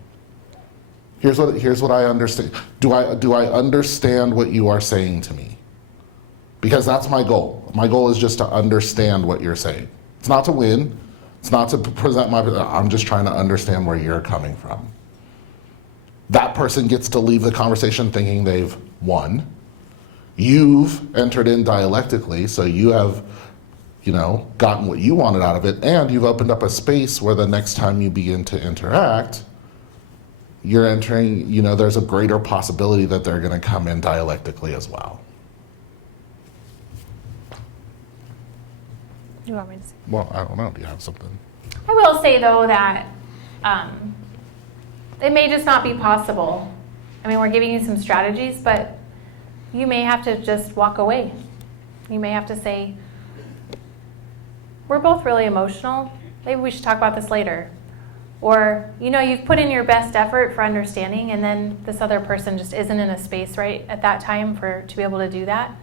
Here's what I understand. Do I understand what you are saying to me? Because that's my goal. My goal is just to understand what you're saying. It's not to win. It's not to present I'm just trying to understand where you're coming from. That person gets to leave the conversation thinking they've won. You've entered in dialectically, so you have, gotten what you wanted out of it, and you've opened up a space where the next time you begin to interact, you're entering, there's a greater possibility that they're going to come in dialectically as well. You want me to say? Well, I don't know. Do you have something? I will say, though, that it may just not be possible. I mean, we're giving you some strategies, but you may have to just walk away. You may have to say, we're both really emotional. Maybe we should talk about this later. Or, you've put in your best effort for understanding, and then this other person just isn't in a space right at that time to be able to do that.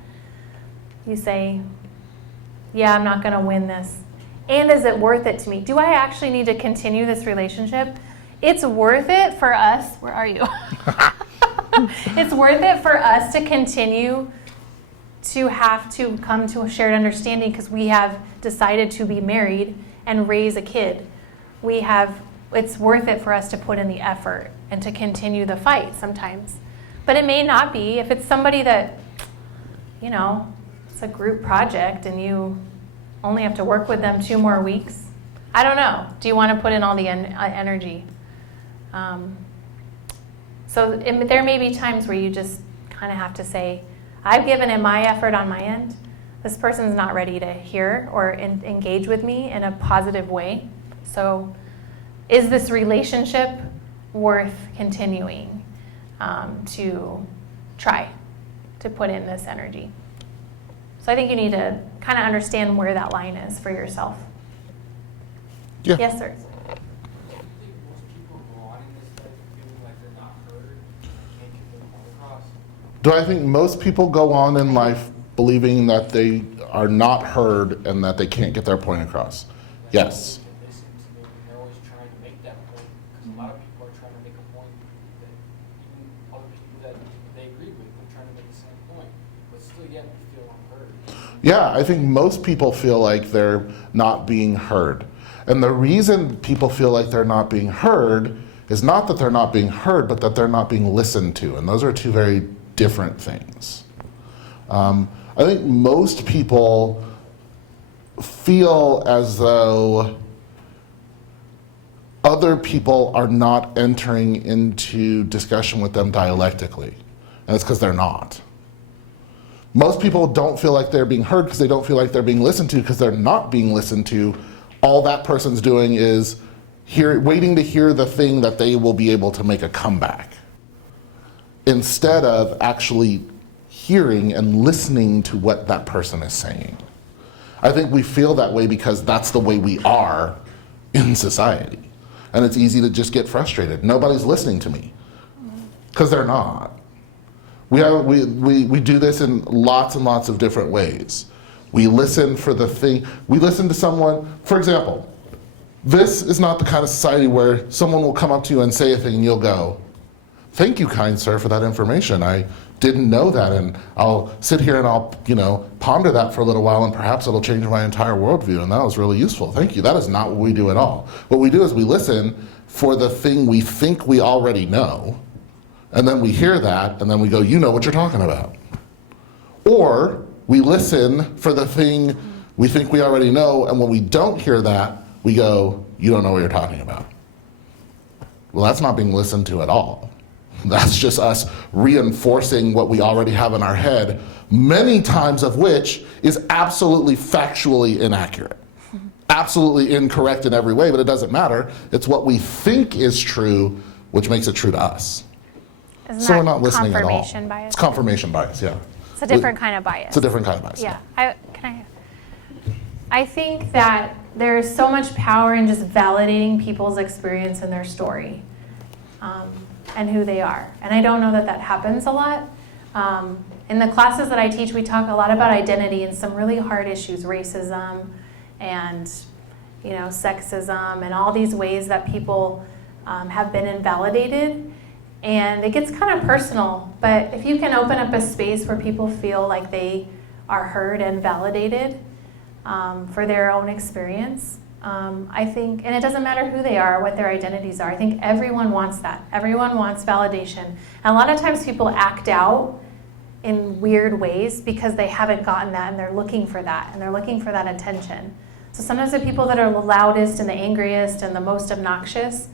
You say, yeah, I'm not going to win this. And is it worth it to me? Do I actually need to continue this relationship? It's worth it for us. Where are you? It's worth it for us to continue to have to come to a shared understanding because we have decided to be married and raise a kid. It's worth it for us to put in the effort and to continue the fight sometimes. But it may not be. If it's somebody that, it's a group project and you only have to work with them 2 more weeks, I don't know. Do you want to put in all the energy? So there may be times where you just kind of have to say, I've given in my effort on my end. This person's not ready to hear or engage with me in a positive way. So is this relationship worth continuing to try to put in this energy? So I think you need to kind of understand where that line is for yourself. Yeah. Yes, sir. Do I think most people go on in life believing that they are not heard and that they can't get their point across? Yes. They're always trying to make that point because a lot of people are trying to make a point that even other people that they agree with, they're trying to make the same point, but still yet they feel unheard. Yeah, I think most people feel like they're not being heard. And the reason people feel like they're not being heard is not that they're not being heard, but that they're not being listened to. And those are two very different things. I think most people feel as though other people are not entering into discussion with them dialectically. And it's because they're not. Most people don't feel like they're being heard because they don't feel like they're being listened to because they're not being listened to. All that person's doing is waiting to hear the thing that they will be able to make a comeback, instead of actually hearing and listening to what that person is saying. I think we feel that way because that's the way we are in society. And it's easy to just get frustrated. Nobody's listening to me. Because they're not. We do this in lots and lots of different ways. We listen for the thing. We listen to someone, for example, this is not the kind of society where someone will come up to you and say a thing and you'll go, "Thank you, kind sir, for that information. I didn't know that, and I'll sit here and I'll, ponder that for a little while, and perhaps it'll change my entire worldview, and that was really useful. Thank you." That is not what we do at all. What we do is we listen for the thing we think we already know, and then we hear that, and then we go, "You know what you're talking about." Or we listen for the thing we think we already know, and when we don't hear that, we go, "You don't know what you're talking about." Well, that's not being listened to at all. That's just us reinforcing what we already have in our head, many times of which is absolutely factually inaccurate. Absolutely incorrect in every way, but it doesn't matter. It's what we think is true, which makes it true to us. Isn't So that we're not listening at all. confirmation bias? It's confirmation bias, yeah. It's a different kind of bias. It's a different kind of bias. Yeah. I think that there's so much power in just validating people's experience and their story, and who they are. And I don't know that that happens a lot. In the classes that I teach, we talk a lot about identity and some really hard issues, racism and sexism and all these ways that people have been invalidated. And it gets kind of personal, but if you can open up a space where people feel like they are heard and validated for their own experience, I think, and it doesn't matter who they are, what their identities are, I think everyone wants that. Everyone wants validation. And a lot of times people act out in weird ways because they haven't gotten that and they're looking for that, and they're looking for that attention. So sometimes the people that are the loudest and the angriest and the most obnoxious,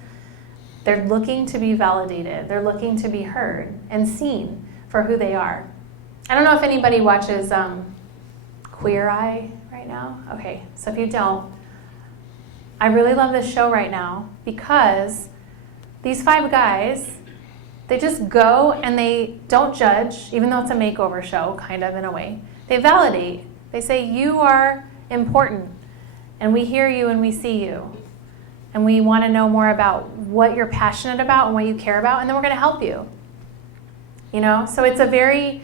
they're looking to be validated. They're looking to be heard and seen for who they are. I don't know if anybody watches Queer Eye right now. Okay, so if you don't, I really love this show right now because these 5 guys, they just go and they don't judge, even though it's a makeover show, kind of in a way. They validate. They say, you are important, and we hear you and we see you. And we want to know more about what you're passionate about and what you care about, and then we're going to help you. You know, so it's a very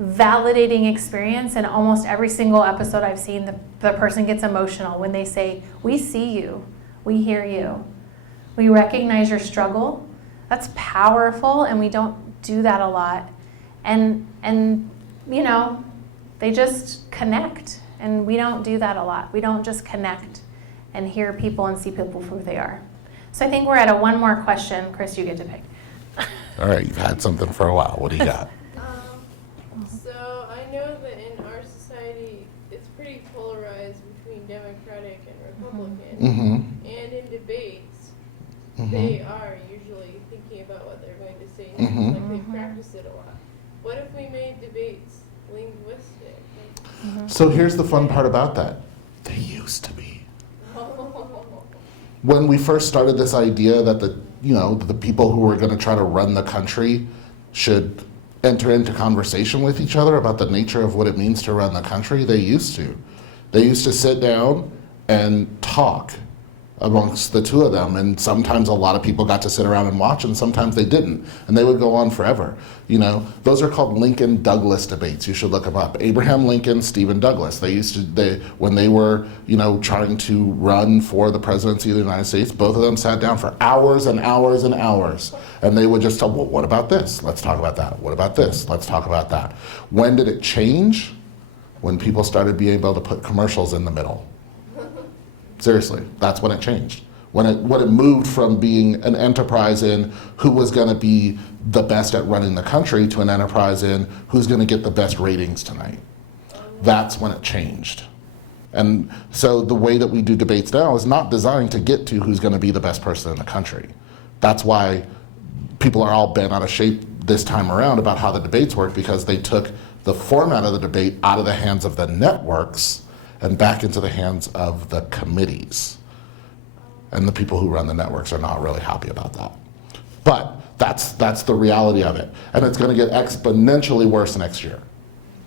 validating experience, and almost every single episode I've seen, the person gets emotional when they say, we see you, we hear you, we recognize your struggle. That's powerful, and we don't do that a lot. And you know, they just connect, and we don't do that a lot. We don't just connect and hear people and see people for who they are. So I think we're at a one more question. Chris, you get to pick. All right, you've had something for a while. What do you got? So I know that in our society, it's pretty polarized between Democratic and Republican. Mm-hmm. And in debates, Mm-hmm. they are usually thinking about what they're going to say. Mm-hmm. Like they practice it a lot. What if we made debates linguistic? So here's the fun part about that. They used to be. When we first started this idea that the people who were going to try to run the country should enter into conversation with each other about the nature of what it means to run the country, they used to. They used to sit down and talk amongst the two of them, and sometimes a lot of people got to sit around and watch, and sometimes they didn't, and they would go on forever. You know, those are called Lincoln-Douglas debates. You should look them up. Abraham Lincoln, Stephen Douglas. When they were, trying to run for the presidency of the United States, both of them sat down for hours and hours and hours, and they would just tell, well, what about this? Let's talk about that. What about this? Let's talk about that. When did it change? When people started being able to put commercials in the middle. Seriously, that's when it changed. When it moved from being an enterprise in who was going to be the best at running the country to an enterprise in who's going to get the best ratings tonight. That's when it changed. And so the way that we do debates now is not designed to get to who's going to be the best person in the country. That's why people are all bent out of shape this time around about how the debates work, because they took the format of the debate out of the hands of the networks and back into the hands of the committees. And the people who run the networks are not really happy about that. But that's the reality of it. And it's going to get exponentially worse next year.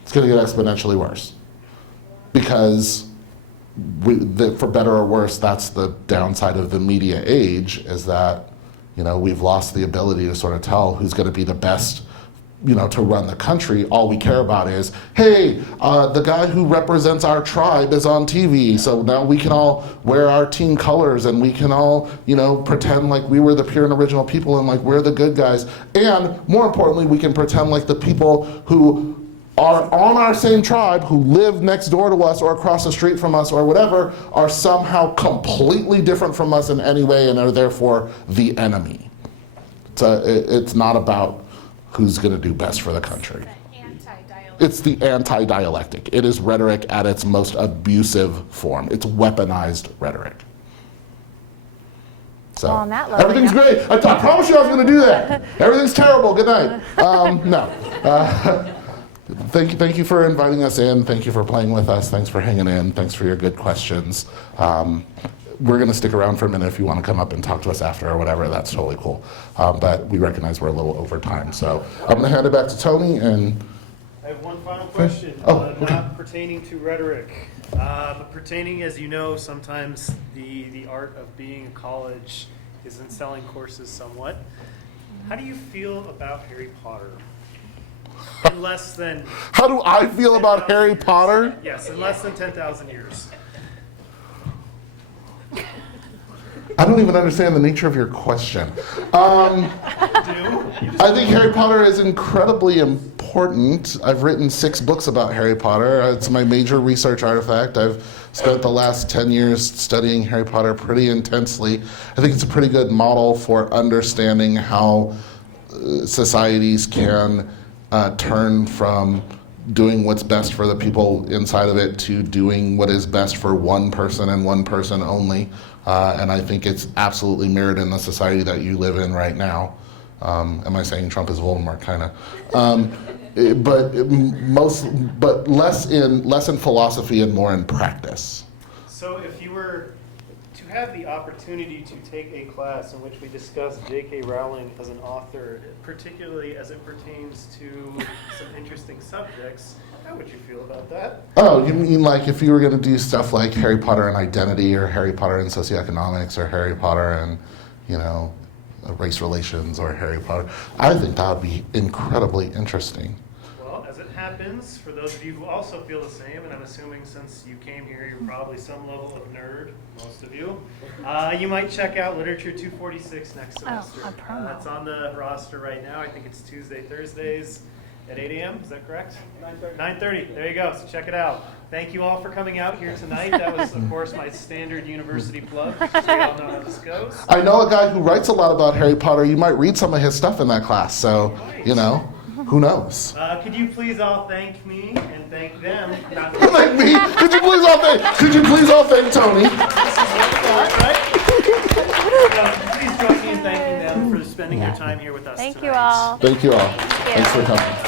It's going to get exponentially worse. Because for better or worse, that's the downside of the media age, is that we've lost the ability to sort of tell who's going to be the best to run the country. All we care about is, hey, the guy who represents our tribe is on TV, so now we can all wear our team colors and we can all, pretend like we were the pure and original people and like we're the good guys. And more importantly, we can pretend like the people who are on our same tribe, who live next door to us or across the street from us or whatever, are somehow completely different from us in any way and are therefore the enemy. It's not about who's going to do best for the country. It's the anti-dialectic. It is rhetoric at its most abusive form. It's weaponized rhetoric. So Well, on that lovely everything's note- great. I promise you I was going to do that. Everything's terrible. Good night. No. Thank you for inviting us in. Thank you for playing with us. Thanks for hanging in. Thanks for your good questions. We're going to stick around for a minute if you want to come up and talk to us after or whatever. That's totally cool. But we recognize we're a little over time. So I'm going to hand it back to Tony. And I have one final question, not pertaining to rhetoric, but pertaining, as you know, sometimes the art of being a college is in selling courses somewhat. How do you feel about Harry Potter? In less than... How do I feel about Harry years. Potter? Yes, in less than 10,000 years. I don't even understand the nature of your question. I think Harry Potter is incredibly important. I've written 6 books about Harry Potter. It's my major research artifact. I've spent the last 10 years studying Harry Potter pretty intensely. I think it's a pretty good model for understanding how societies can turn from doing what's best for the people inside of it to doing what is best for one person and one person only. And I think it's absolutely mirrored in the society that you live in right now. Am I saying Trump is Voldemort? Kind of. But less in philosophy and more in practice. So if you were to had the opportunity to take a class in which we discussed J.K. Rowling as an author, particularly as it pertains to some interesting subjects, how would you feel about that? Oh, you mean like if you were going to do stuff like Harry Potter and identity, or Harry Potter and socioeconomics, or Harry Potter and, you know, race relations, or Harry Potter? I think that would be incredibly interesting. Well, as it happens, for those of you who also feel the same, and I'm assuming since you came here, you're probably some level of nerd, most of you, you might check out Literature 246 next semester. a promo. That's on the roster right now. I think it's Tuesday, Thursdays at 8 a.m. Is that correct? 9:30. 9:30. There you go. So check it out. Thank you all for coming out here tonight. That was, of course, my standard university plug. So we all know how this goes. I know a guy who writes a lot about Harry Potter. You might read some of his stuff in that class, so, you know, who knows? Could you please all thank me and thank them? Thank me? Could you please all thank Tony? Please join me in thanking them for spending their time here with us Thank tonight. you all. Thank you all. Thank you. Thanks for coming.